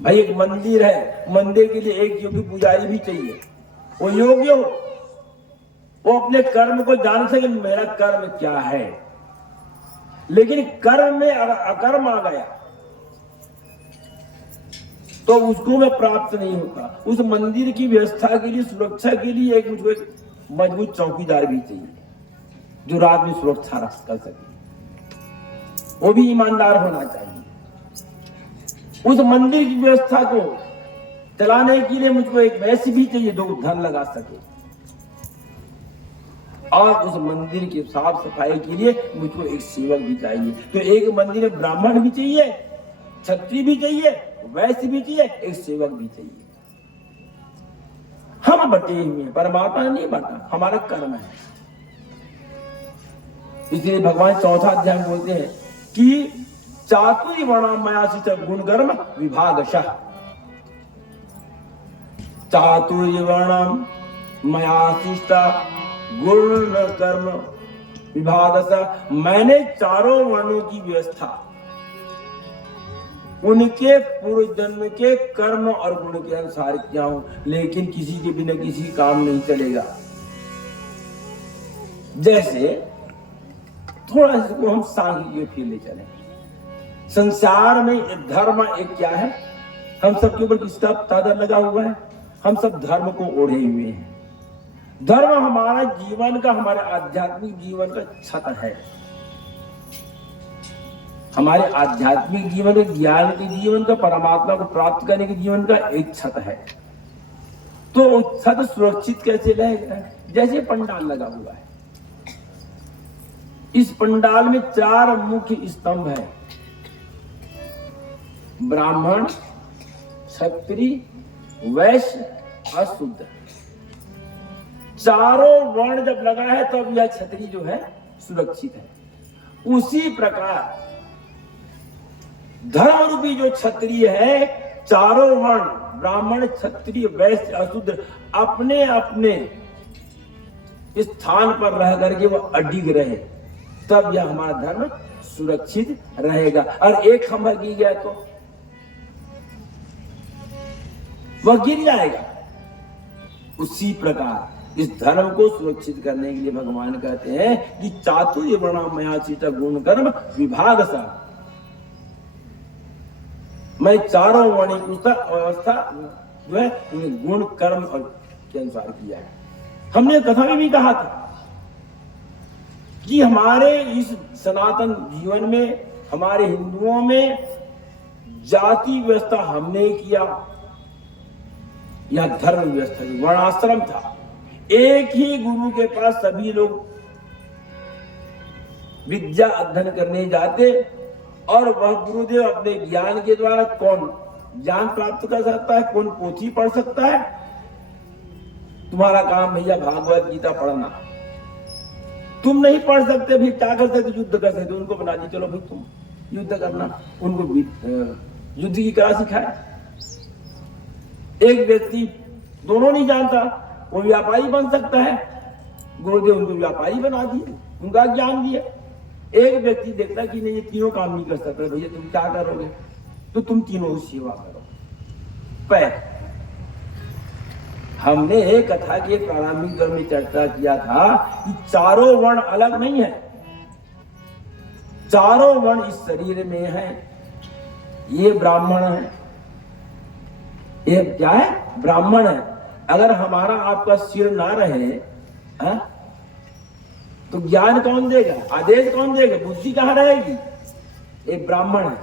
भाई। एक मंदिर है, मंदिर के लिए एक योग्य पुजारी भी चाहिए, वो योग्य हो, वो अपने कर्म को जान सके मेरा कर्म क्या है। लेकिन कर्म में अगर अकर्म आ गया तो उसको में प्राप्त नहीं होता। उस मंदिर की व्यवस्था के लिए, सुरक्षा के लिए एक मुझको एक मजबूत चौकीदार भी चाहिए जो रात में सुरक्षा कर सके, वो भी ईमानदार होना चाहिए। उस मंदिर की व्यवस्था को चलाने के लिए मुझको एक वैश्य भी चाहिए जो धन लगा सके, और उस मंदिर की साफ सफाई के लिए मुझको एक सेवक भी चाहिए। तो एक मंदिर में ब्राह्मण भी चाहिए, क्षत्रिय भी चाहिए, वैश्य भी चाहिए, एक सेवक भी चाहिए। हम बटे हुए हैं, परमात्मा ने नहीं बांटा, हमारा कर्म है। इसलिए भगवान चौथा अध्याय में बोलते हैं कि चातुर्य वर्णम मयाशिष्ट गुणकर्म विभागशः, चातुर्य वर्णम मयाशिष्ट गुण कर्म विभागशः, मैंने चारों वर्णों की व्यवस्था उनके पूर्व जन्म के कर्म और गुण के अनुसार किया हूं, लेकिन किसी के बिना किसी काम नहीं चलेगा। जैसे थोड़ा इसको हम सांख्य फिर ले चले। संसार में धर्म एक क्या है? हम सब के ऊपर किसका तादा लगा हुआ है? हम सब धर्म को ओढ़े हुए हैं। धर्म हमारा जीवन का, हमारे आध्यात्मिक जीवन का छत है। हमारे आध्यात्मिक जीवन के, ज्ञान के जीवन का, परमात्मा को प्राप्त करने के जीवन का एक छत है। तो छत सुरक्षित कैसे रहेगा? जैसे पंडाल लगा हुआ है, इस पंडाल में 4 मुख्य स्तंभ है, ब्राह्मण, क्षत्रिय, वैश्य और शूद्र। चारों वर्ण जब लगा है तब यह क्षत्रिय जो है सुरक्षित है। उसी प्रकार धर्म रूपी जो क्षत्रिय है, चारों वर्ण ब्राह्मण, क्षत्रिय, वैश्य और शूद्र अपने अपने स्थान पर रह करके वह अडिग रहे, तब यह हमारा धर्म सुरक्षित रहेगा। और एक खंभा गिर गया तो वह गिर जाएगा। उसी प्रकार इस धर्म को सुरक्षित करने के लिए भगवान कहते हैं कि चातुर्य वर्णामयाचित गुण कर्म विभाग सा, मैं चारों वर्णिक अवस्था जो है गुण कर्म और के अनुसार किया है। हमने कथा में भी कहा था कि हमारे इस सनातन जीवन में, हमारे हिंदुओं में जाति व्यवस्था हमने किया, यह धर्म व्यवस्था की वर्णाश्रम था। एक ही गुरु के पास सभी लोग विद्या अध्ययन करने जाते और वह गुरुदेव अपने ज्ञान के द्वारा कौन ज्ञान प्राप्त कर सकता है, कौन पोथी पढ़ सकता है। तुम्हारा काम भैया भागवत गीता पढ़ना, तुम नहीं पढ़ सकते भी क्या कर सकते? युद्ध कर सकते। उनको बना दी, चलो भाई तुम युद्ध करना, उनको युद्ध की कला सिखाए। एक व्यक्ति दोनों नहीं जानता, वो व्यापारी बन सकता है, गुरुदेव उनको व्यापारी बना दिए, उनका ज्ञान दिया। एक व्यक्ति देखता कि नहीं ये तीनों काम नहीं कर सकता, भैया तुम क्या करोगे? तो तुम तीनों की सेवा करो। पर हमने एक कथा के प्रारंभिक दौर में चर्चा किया था कि चारों वर्ण अलग नहीं है, चारों वर्ण इस शरीर में है। ये ब्राह्मण है, ये क्या है? ब्राह्मण है। अगर हमारा आपका सिर ना रहे तो ज्ञान कौन देगा? आदेश कौन देगा? बुद्धि कहां रहेगी? ये ब्राह्मण है।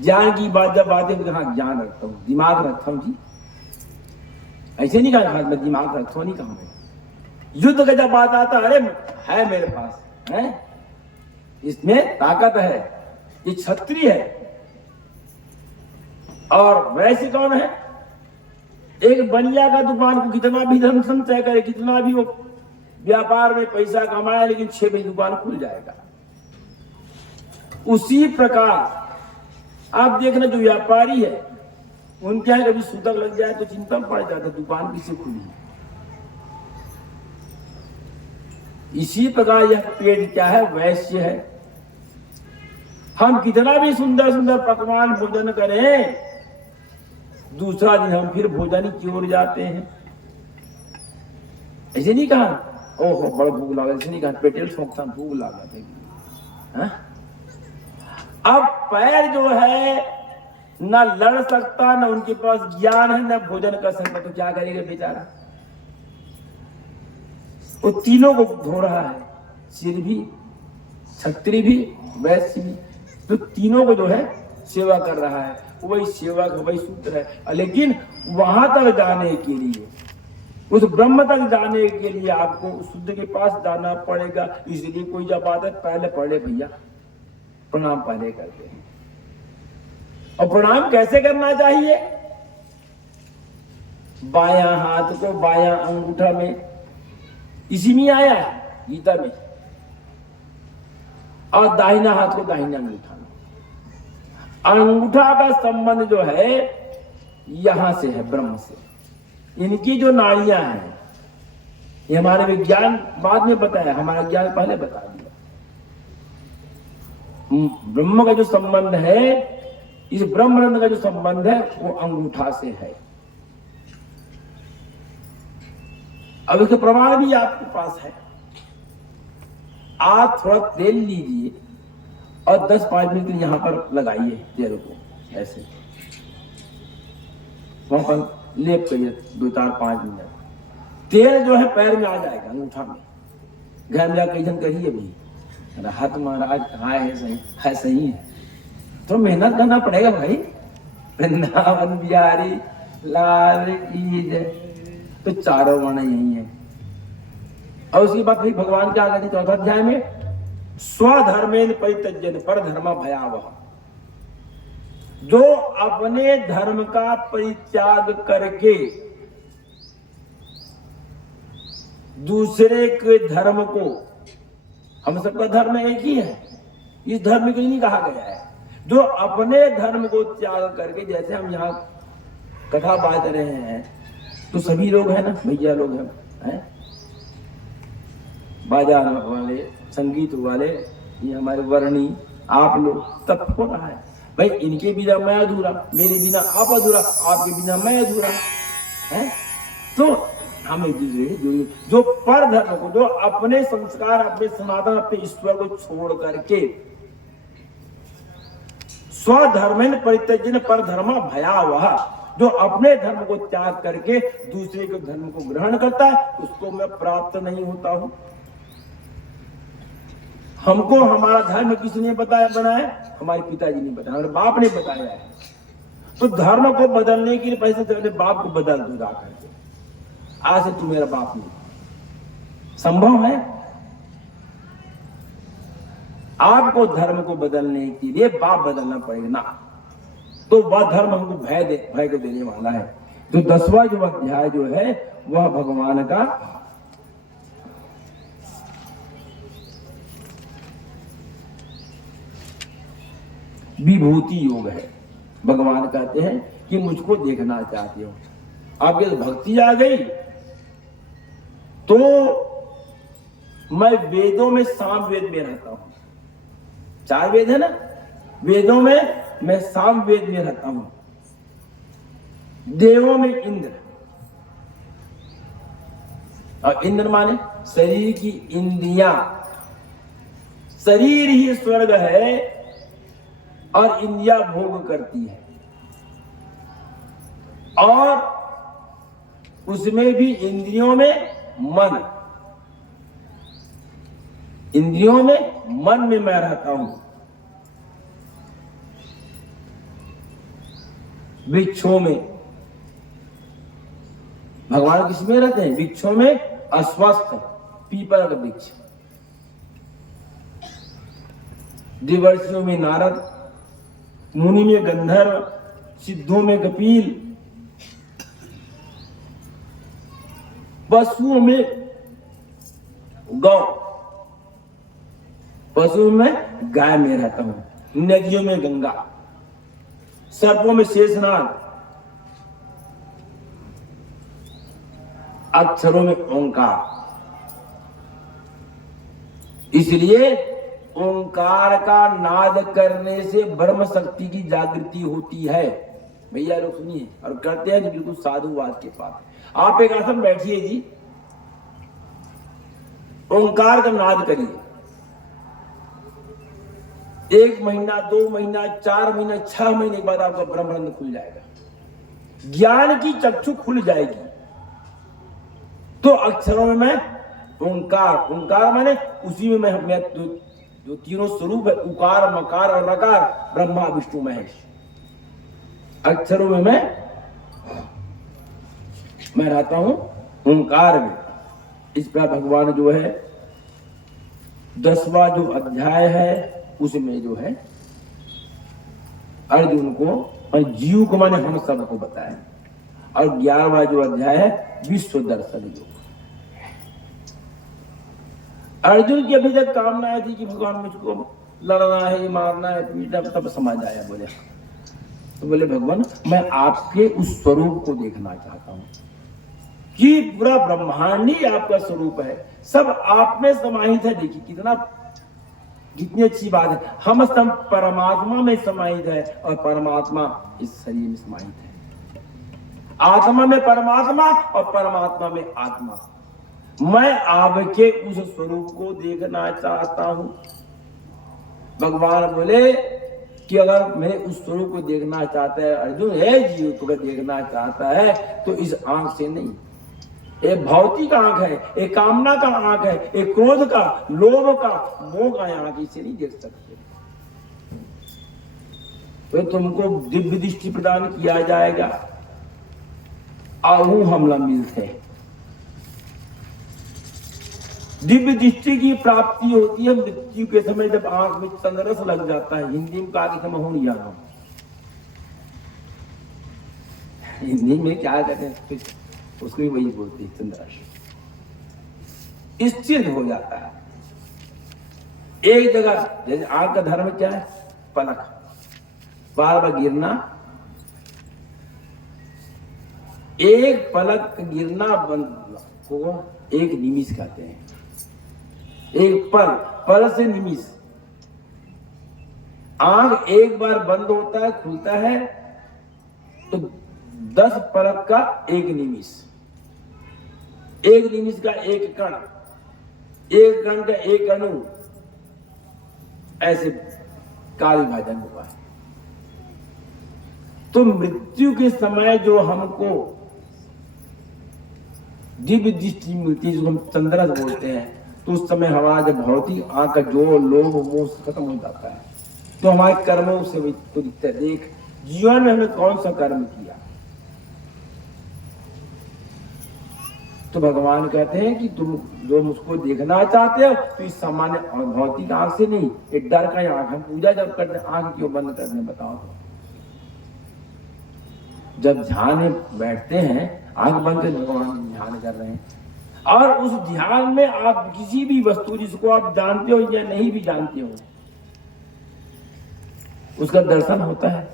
ज्ञान की बात जब आते हैं, हाँ ज्ञान रखता हूं, दिमाग रखता हूं जी, ऐसे नहीं कहा मैं दिमाग रखता हूं, नहीं कहा मैं। युद्ध का जब बात आता, अरे है मेरे पास है, इसमें ताकत है, ये क्षत्रिय है। और वैसे कौन है? एक बनिया का दुकान को कितना भी धन संचय करे, कितना भी वो व्यापार में पैसा कमाए, लेकिन 6 बजे दुकान खुल जाएगा। उसी प्रकार आप देखना, जो व्यापारी है उनके यहाँ कभी सूतक लग जाए तो चिंता में पड़ जाता, दुकान किसे खुली। इसी प्रकार यह पेट क्या है? वैश्य है। हम कितना भी सुंदर सुंदर पकवान भोजन करें, दूसरा दिन हम फिर भोजन की ओर जाते हैं। ऐसे नहीं कहा ओहो बड़ा भूख लगा, ऐसे नहीं कहा पेटेल ठोकता भूख लगा। अब पैर जो है ना लड़ सकता, ना उनके पास ज्ञान है, ना भोजन कर सकता, तो क्या करेगा बेचारा? वो तीनों को धो रहा है, सिर भी, क्षत्रिय भी, वैश्य भी, तो तीनों को जो है सेवा कर रहा है। वही सेवा का वही सूत्र है। लेकिन वहां तक जाने के लिए, उस ब्रह्म तक जाने के लिए आपको उस शुद्ध के पास जाना पड़ेगा। इसलिए कोई जब आता है पहले पढ़े भैया प्रणाम पहले करते हैं। और प्रणाम कैसे करना चाहिए? बायां हाथ को बायां अंगूठा में, इसी में आया है गीता में, और दाहिना हाथ को दाहिना अंगूठा में। अंगूठा का संबंध जो है यहां से है, ब्रह्म से। इनकी जो नाड़ियां हैं, ये हमारे विज्ञान बाद में बताया, हमारा ज्ञान पहले बता दिया। ब्रह्म का जो संबंध है, इस ब्रह्मानंद का जो संबंध है वो अंगूठा से है। अब इसके प्रमाण भी आपके पास है। आप थोड़ा तेल लीजिए और 10-5 मिनट यहां पर लगाइए तेल को, ऐसे वहां पर लेप करिए 2-4-5 मिनट। तेल जो है पैर में आ जाएगा, अंगूठा में। घर में जाकर जन करिए भी, राहत महाराज कहाँ है, सही है, सही है तो मेहनत करना पड़ेगा भाई। वृंदावन बिहारी लाल की जय। तो चारों वर्ण यही है। और उसके बाद फिर भगवान क्या कहते 4वां अध्याय में, स्वधर्मेन परित्यज्यन पर धर्म भयावह। जो अपने धर्म का परित्याग करके दूसरे के धर्म को, हम सबका धर्म एक ही है, इस धर्म को नहीं कहा गया है। जो अपने धर्म को त्याग करके, जैसे हम यहाँ कथा बात रहे हैं तो सभी लोग हैं ना, भैया लोग हैं, बाजा वाले, संगीत वाले, ये हमारे वर्णी, आप लोग, तब हो रहा है भाई। इनके बिना मैं अधूरा, मेरे बिना आप अधूरा, आपके बिना मैं अधूरा है। तो हम एक दूसरे जो पर धर्म को, जो अपने संस्कार, अपने सनातन, अपने ईश्वर को छोड़ करके स्वधर्मेन परित्यज्यन पर धर्म भयावह, जो अपने धर्म को त्याग करके दूसरे के धर्म को ग्रहण करता है, उसको मैं प्राप्त नहीं होता हूं। हमको हमारा धर्म किसने बताया, बनाया? हमारे पिताजी ने बताया, हमारे बाप ने बताया है। तो धर्म को बदलने के लिए पैसे से अपने बाप को बदल दो जा करके, आज से तू मेरा बाप नहीं। संभव है? आपको धर्म को बदलने के लिए बाप बदलना पड़ेगा ना। तो वह धर्म हमको भय को देने वाला है। तो 10वां जो अध्याय जो है वह भगवान का विभूति योग है। भगवान कहते हैं कि मुझको देखना चाहते हो, आपके भक्ति आ गई तो मैं वेदों में साम वेद में रहता हूं। 4 वेद है ना, वेदों में मैं साम वेद में रहता हूं। देवों में इंद्र, और इंद्र माने शरीर की इंद्रियां। शरीर ही स्वर्ग है और इंद्रियां भोग करती है, और उसमें भी इंद्रियों में मन, इंद्रियों में मन में मैं रहता हूं। वृक्षों में भगवान किसमें रहते हैं? वृक्षों में अस्वस्थ पीपल का वृक्ष, देवर्षियों में नारद, मुनि में गंधर्व, सिद्धों में कपिल, पशुओं में गौ, पशुओं में गाय में रहता हूं, नदियों में गंगा, सर्पों में शेषनाग, अक्षरों में ओंकार। इसलिए ओंकार का नाद करने से ब्रह्म शक्ति की जागृति होती है। भैया लोग सुनिए, और करते हैं बिल्कुल साधुवाद के पास। आप एक आसन बैठिए जी, ओंकार का नाद करिए। 1 महीना, 2 महीना, 4 महीना, 6 महीने के बाद आपका ब्रह्मानंद खुल जाएगा, ज्ञान की चक्षु खुल जाएगी। तो अक्षरों में मैं ओंकार, ओंकार माने उसी में मैं जो तीनों स्वरूप है, उकार, मकार और रकार, ब्रह्मा विष्णु महेश। अक्षरों में मैं रहता हूं ओंकार में। इस पर भगवान जो है 10वां जो अध्याय है उसमें जो है अर्जुन को और जीव को माने हम सबको बताया। और 11वां जो अध्याय है विश्व दर्शन योग। अर्जुन की अभी तक कामना थी कि भगवान मुझको लड़ना है, मारना है, पीटना, तब समझ आया। बोले तो बोले भगवान मैं आपके उस स्वरूप को देखना चाहता हूं कि पूरा ब्रह्मांड ही आपका स्वरूप है, सब आप में समाहित है। देखिए कितना कितनी अच्छी बात है। हम सब परमात्मा में समाहित है और परमात्मा इस शरीर में समाहित है। आत्मा में परमात्मा और परमात्मा में आत्मा। मैं आपके उस स्वरूप को देखना चाहता हूं। भगवान बोले कि अगर मेरे उस स्वरूप को देखना चाहता है अर्जुन, है जीव को देखना चाहता है तो इस आंख से नहीं, एक भौतिक आंख है, एक कामना का आंख है, एक क्रोध का, लोभ का, मोह का आंख, इसे नहीं देख सकते। तो तुमको दिव्य दृष्टि प्रदान किया जाएगा। आहू हमला मिलते, दिव्य दृष्टि की प्राप्ति होती है मृत्यु के समय, जब आंख में चंद्ररस लग जाता है। हिंदी में कहा कि समय यार, हिंदी में क्या कहते हैं उसको भी वही बोलते हैं, चंद्ररस स्थिर हो जाता है एक जगह। जैसे आंख का धर्म क्या है? पलक, बार बार गिरना। एक पलक गिरना बंद को एक निमिष कहते हैं। एक पल से निमिष। आंख एक बार बंद होता है, खुलता है तो 10 पलक का एक निमिष, एक निमिष का एक कण, एक कण का एक अणु, ऐसे काल विभाजन हुआ है। तो मृत्यु के समय जो हमको दिव्य दृष्टि मिलती है, जिसको हम चंद्ररस बोलते हैं, तो उस समय हमारा जब भौतिक आंख का जो लोभ मोह खत्म हो जाता है, तो हमारे कर्मों से तो दिखता है। देख जीवन में हमने कौन सा कर्म किया। तो भगवान कहते हैं कि तुम जो मुझको देखना चाहते हो तो इस सामान्य भौतिक आंख से नहीं, एक डर का आंख। हम पूजा जब करते हैं आंख क्यों बंद करने बताओ तो? जब ध्यान में बैठते हैं आंख बंद कर भगवान ध्यान कर रहे हैं, और उस ध्यान में आप किसी भी वस्तु जिसको आप जानते हो या नहीं भी जानते हो उसका दर्शन होता है,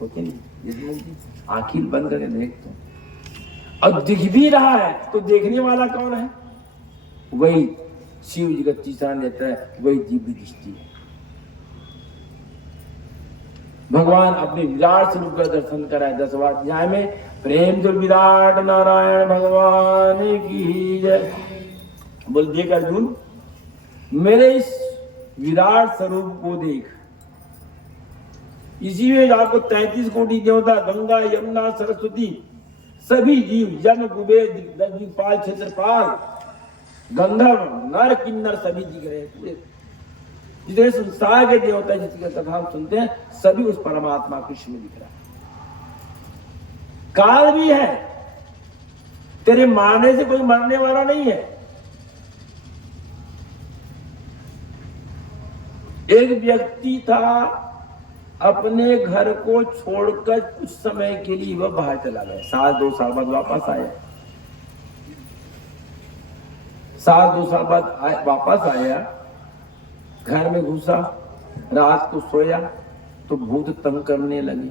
होते नहीं? आंखें बंद करके देखते हो और दिख भी रहा है तो देखने वाला कौन है? वही शिव जी का तीसरा नेत्र है, वही दिव्य दृष्टि है। भगवान अपने विराट स्वरूप का दर्शन कराए 10वां अध्याय में। प्रेम तो विराट नारायण भगवान की जय। बोल देख अर्जुन, मेरे इस विराट स्वरूप को देख। इसी में आपको 33 कोटि देवता, गंगा यमुना सरस्वती, सभी जीव, जन कुबेर दिक्पाल क्षेत्रपाल, गंधर्व नर किन्नर सभी दिख रहे हैं। पूरे जितने संसार के देवता जिसकी कथा हम सुनते हैं सभी उस परमात्मा कृष्ण में दिख रहा है। काल भी है, तेरे मारने से कोई मरने वाला नहीं है। एक व्यक्ति था, अपने घर को छोड़कर कुछ समय के लिए वह बाहर चला गया। 2 साल बाद वापस आया। 2 साल बाद वापस आया, घर में घुसा, रात को सोया तो भूत तंग करने लगे।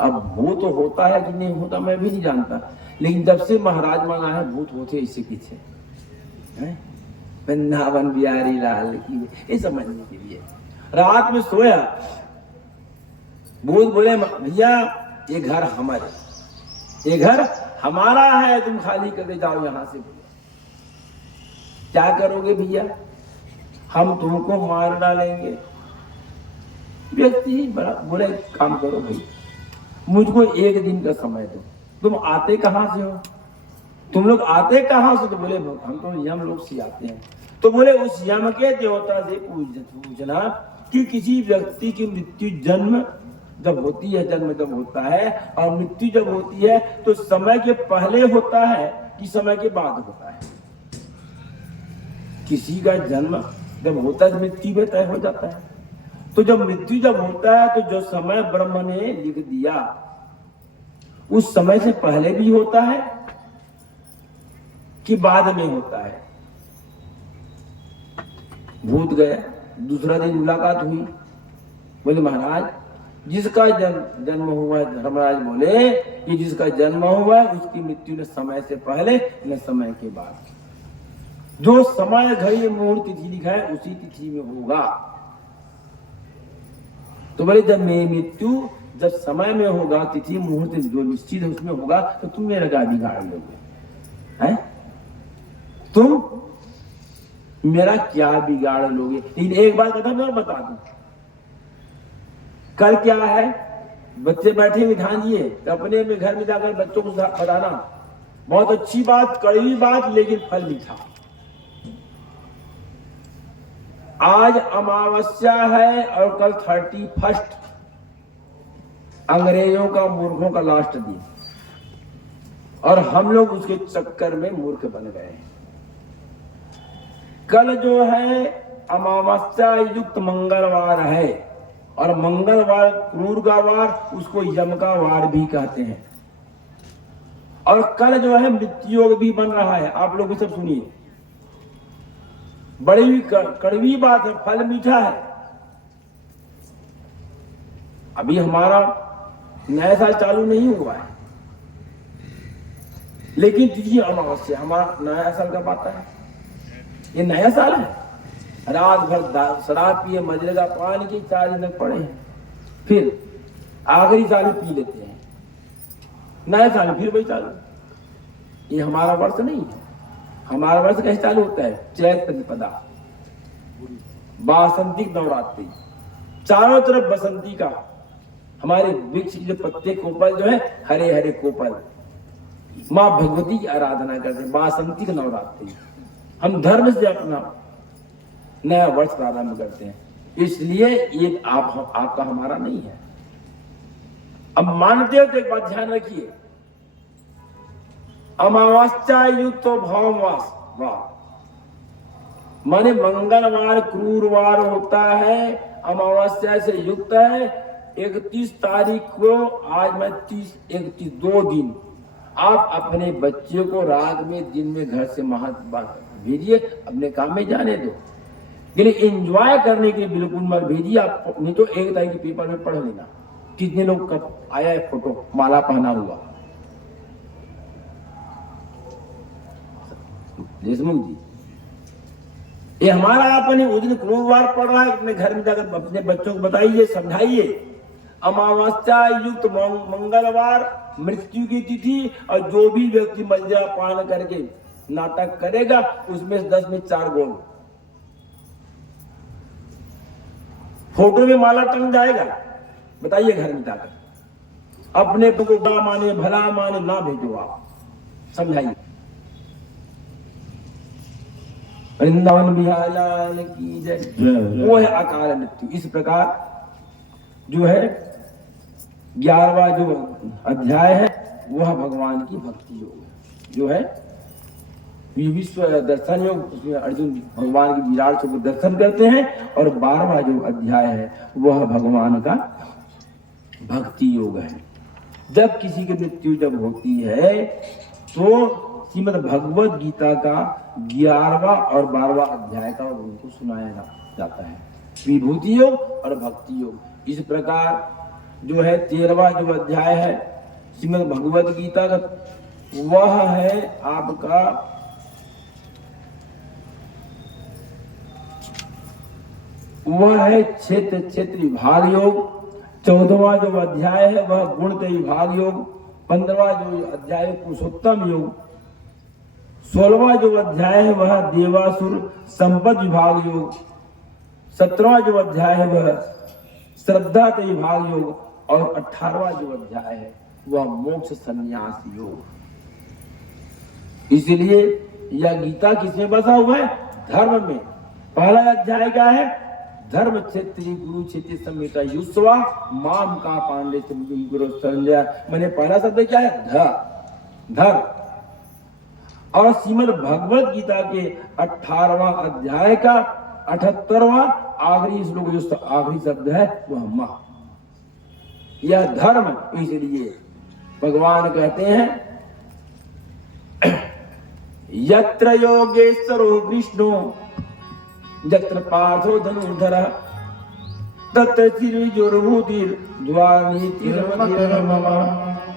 अब भूत होता है कि नहीं होता मैं भी नहीं जानता, लेकिन जब से महाराज मंगा है भूत होते इससे पीछे वृंदावन बिहारी लाल की, ये समझने के लिए। रात में सोया, भूत बोले भैया ये घर हमारे, ये घर हमारा है, तुम खाली करके जाओ यहां से। क्या करोगे भैया? हम तुमको मार डालेंगे। व्यक्ति बड़ा बोले काम करो भाई, मुझको 1 दिन का समय दो। तुम आते कहां से हो? तुम लोग आते कहां से? तो बोले हम तो यम लोग से आते हैं। तो बोले उस यम के देवता से पूछना कि किसी व्यक्ति की मृत्यु जन्म जब होती है, जन्म जब होता है और मृत्यु जब होती है तो समय के पहले होता है कि समय के बाद होता है? किसी का जन्म जब होता है मृत्यु में तय हो जाता है। तो जब मृत्यु जब होता है तो जो समय ब्रह्म ने लिख दिया उस समय से पहले भी होता है कि बाद में होता है? भूत गए, दूसरा दिन मुलाकात हुई, बोले महाराज जिसका जन्म हुआ है, धर्मराज बोले कि जिसका जन्म हुआ है उसकी मृत्यु न समय से पहले न समय के बाद। जो समय घड़ी मुहूर्त तिथि लिखा है उसी तिथि में होगा। तो बोले जब मेरी मृत्यु जब समय में होगा, तिथि मुहूर्त जो निश्चित है उसमें होगा, तो तुम मेरा क्या बिगाड़ लोगे? हैं? तुम मेरा क्या बिगाड़ लोगे? लेकिन एक बात कथा मैं बता दूं, कल क्या है, बच्चे बैठे हुए ध्यान दिए, तो अपने में घर में जाकर बच्चों को बताना, बहुत अच्छी बात, कड़वी बात, लेकिन फल मीठा। आज अमावस्या है और कल 31 अंग्रेजों का, मूर्खों का लास्ट दिन, और हम लोग उसके चक्कर में मूर्ख बन गए हैं। कल जो है अमावस्या युक्त मंगलवार है, और मंगलवार क्रूर का वार, उसको यम का वार भी कहते हैं। और कल जो है मृत्यु योग भी बन रहा है। आप लोग भी सब सुनिए, बड़ी कड़वी बात है, फल मीठा है। अभी हमारा नया साल चालू नहीं हुआ है, लेकिन तिथि अमावस्या हमारा नया साल कब आता है? ये नया साल है। रात भर शराब पिए, मजरे का पान के 4 दिन तक पड़े हैं, फिर आखिरी साल में पी लेते हैं, नया साल फिर वही चालू। ये हमारा वर्ष नहीं है। हमारा वर्ष कैसे चालू होता है? चैत प्रतिपदा, बासंतिक नवरात्रि, चारों तरफ बसंती का, हमारे वृक्ष के पत्ते कोपल जो है हरे हरे कोपल, माँ भगवती की आराधना करते हैं। बासंतिक नवरात्रि, हम धर्म से अपना नया वर्ष प्रारंभ करते हैं, इसलिए ये आपका हमारा नहीं है। अब मानते हो तो एक बात ध्यान रखिए, अमावस्या युक्त तो भौमवास, वाह, माने मंगलवार क्रूरवार होता है, अमावस्या से युक्त है। 31 तारीख को, आज मैं 31 2 दिन आप अपने बच्चे को रात में दिन में घर से भेजिए, अपने काम में जाने दो, लेकिन एंजॉय करने के लिए बिल्कुल मत भेजिए। आप नहीं तो 1 तारीख के पेपर में पढ़ लेना कितने लोग कब आया है फोटो माला पहना हुआ। देशमुख जी, ये हमारा अपने उस दिन क्रूरवार पड़ रहा है, अपने घर में जाकर अपने बच्चों को बताइए, समझाइए। अमावस्या युक्त मंगलवार मृत्यु की तिथि, और जो भी व्यक्ति मदिरा पान करके नाटक करेगा उसमें 10 में 4 गोल, फोटो में माला टंग जाएगा। बताइए घर में जाकर, अपने को बुरा माने भला माने ना भेजो, आप समझाइए। वृंदावन बिहारी लाल की जय। वो है अकाल मृत्यु। इस प्रकार जो है 11वां जो अध्याय है वह भगवान की भक्ति योग जो है, विश्व दर्शन योग, उसमें अर्जुन भगवान के विराट स्वरूप दर्शन करते हैं, और 12वां जो अध्याय है वह भगवान का भक्ति योग है। जब किसी की मृत्यु जब होती है तो श्रीमद् भगवद गीता का 11वां और 12वां अध्याय का उनको सुनाया जाता है, विभूति योग और भक्ति योग। इस प्रकार जो है 13वां जो अध्याय है श्रीमद् भगवद गीता का, वह है आपका वह है क्षेत्र विभाग योग। 14वां जो अध्याय है वह गुणत्रय विभाग योग। 15वां जो अध्याय पुरुषोत्तम योग। 16वां जो अध्याय है वह देवासुर संपद विभाग योग। 17वां जो अध्याय है वह श्रद्धा के विभाग योग, और 18वां जो अध्याय है वह मोक्ष संन्यास योग। इसलिए यह गीता किसमें बसा हुआ है? धर्म में। पहला अध्याय क्या है? धर्म क्षेत्रीय गुरु क्षेत्रीय संहिता युष्वा माम का पांडे गुरु संजय। मैंने पहला शब्द क्या है? धर्म। और श्रीमद् भगवद गीता के 18वां अध्याय का 78वां आखिरी श्लोक जो आखिरी शब्द है वह मां। यह धर्म, इसलिए भगवान कहते हैं यत्र योगेश्वरो विष्णु यत्र पार्थो धनुर्धर तत्र श्रीजुर्भूतिर द्वार नीतिर्मतिर्मम।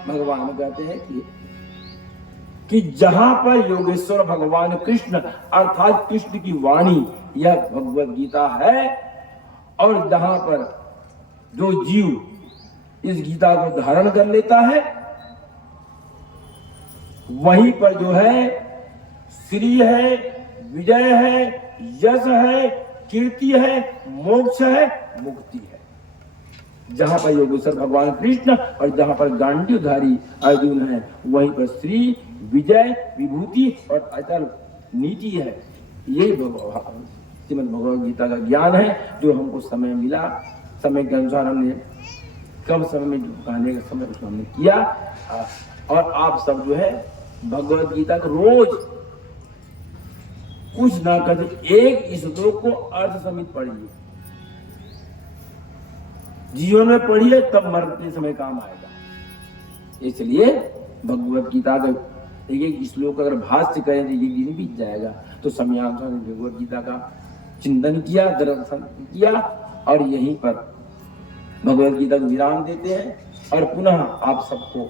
भगवान कहते हैं कि कि जहां पर योगेश्वर भगवान कृष्ण अर्थात कृष्ण की वाणी यह भगवत गीता है, और जहां पर जो जीव इस गीता को धारण कर लेता है वहीं पर जो है श्री है, विजय है, यश है, कीर्ति है, मोक्ष है, मुक्ति है। जहां पर योगेश्वर भगवान कृष्ण और जहां पर गांडीवधारी अर्जुन है वहीं पर श्री, विजय, विभूति और अचल नीति है। यही श्रीमद् भगवद गीता का ज्ञान है जो हमको समय मिला, समय के अनुसार हमने कम समय में जो कहने का समय उसको हमने किया। और आप सब जो है भगवद गीता को रोज कुछ ना करते एक श्लोक को अर्थ समेत पढ़िए, जीवन में पढ़िए, तब मरते समय काम आएगा। इसलिए भगवद गीता का एक एक श्लोक अगर भाष्य करें तो एक दिन बीत जाएगा। तो समयानुसार भगवद गीता का चिंतन किया, दर्शन किया और यहीं पर भगवद गीता को विराम देते हैं। और पुनः आप सबको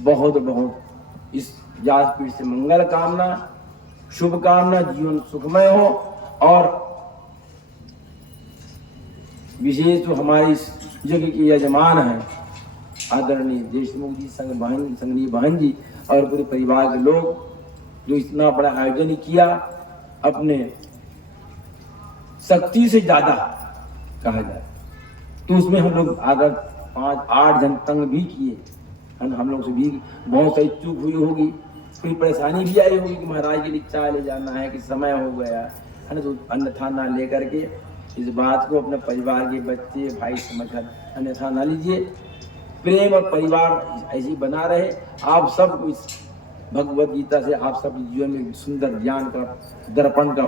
बहुत बहुत इस व्यासपीठ से मंगल कामना, शुभकामना, जीवन सुखमय हो। और विशेष जो हमारे इस जगह के यजमान हैं आदरणीय देशमुख जी, संगनी बहन जी और पूरे परिवार के लोग जो इतना बड़ा आयोजन किया, अपने शक्ति से ज्यादा कहा जाए तो उसमें हम लोग अगर 5-8 जन तंग भी किए, हम लोग से भी बहुत सारी चूक हुई होगी, कोई परेशानी भी आई होगी कि महाराज के लिए चाय ले जाना है कि समय हो गया है ना, तो अन्यथा ना लेकर के इस बात को अपने परिवार के बच्चे भाई समझकर अन्यथा ना लीजिए। प्रेम और परिवार ऐसी बना रहे। आप सब इस भगवद गीता से आप सब जीवन में सुंदर ज्ञान का दर्पण का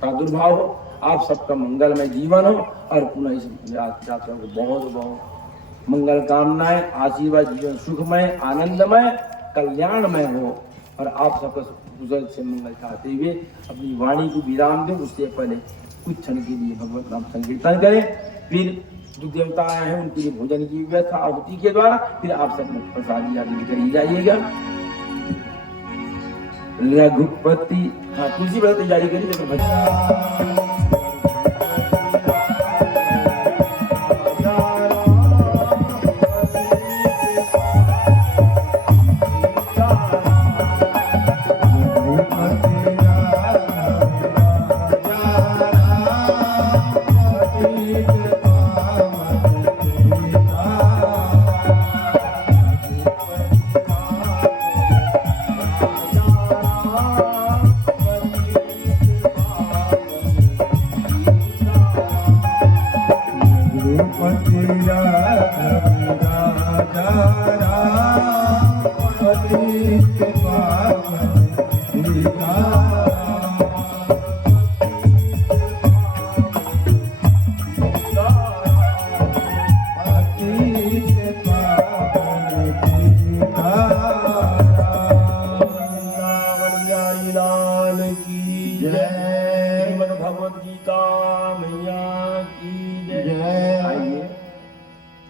प्रादुर्भाव हो, आप सबका मंगलमय जीवन हो। और पुनः इस आप सबको बहुत बहुत मंगल कामनाएं, आशीर्वाद, जीवन सुखमय, आनंदमय, कल्याणमय हो। और आप सबका कुशल से मंगल चाहते हुए अपनी वाणी को विराम दें, उससे पहले कुछ क्षण के लिए भगवत नाम संकीर्तन करें। फिर जो देवता आए हैं उनके लिए भोजन की व्यवस्था आहुति के द्वारा, फिर आप सब प्रसादी आदि करी जाइएगा। रघुपति हाँ तुलसी व्रत तैयारी करिए तो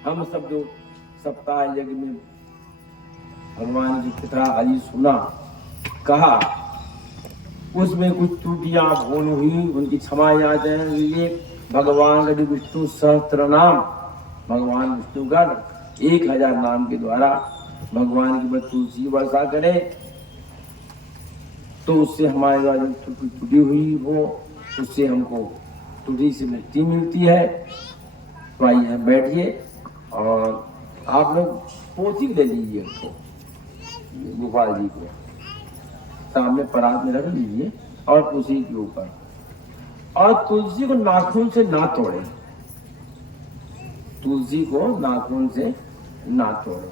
हम सब जो सप्ताह यज्ञ में भगवान की कथा आदि सुना कहा, उसमें कुछ त्रुटियां भूल हुई, उनकी क्षमा याचना के लिए भगवान का जो विष्णु सहस्त्र नाम, भगवान विष्णु का 1000 नाम के द्वारा भगवान की पर तुलसी वर्षा करे तो उससे हमारे द्वारा जो त्रुटि हुई हो उससे हमको त्रुटि से मुक्ति मिलती है। तो आइए बैठिए और आप लोग पोथी ले लीजिए उसको, गोपाल जी को सामने परात में रख लीजिए और उसी के ऊपर, और तुलसी को नाखून से ना तोड़े, तुलसी को नाखून से ना तोड़े।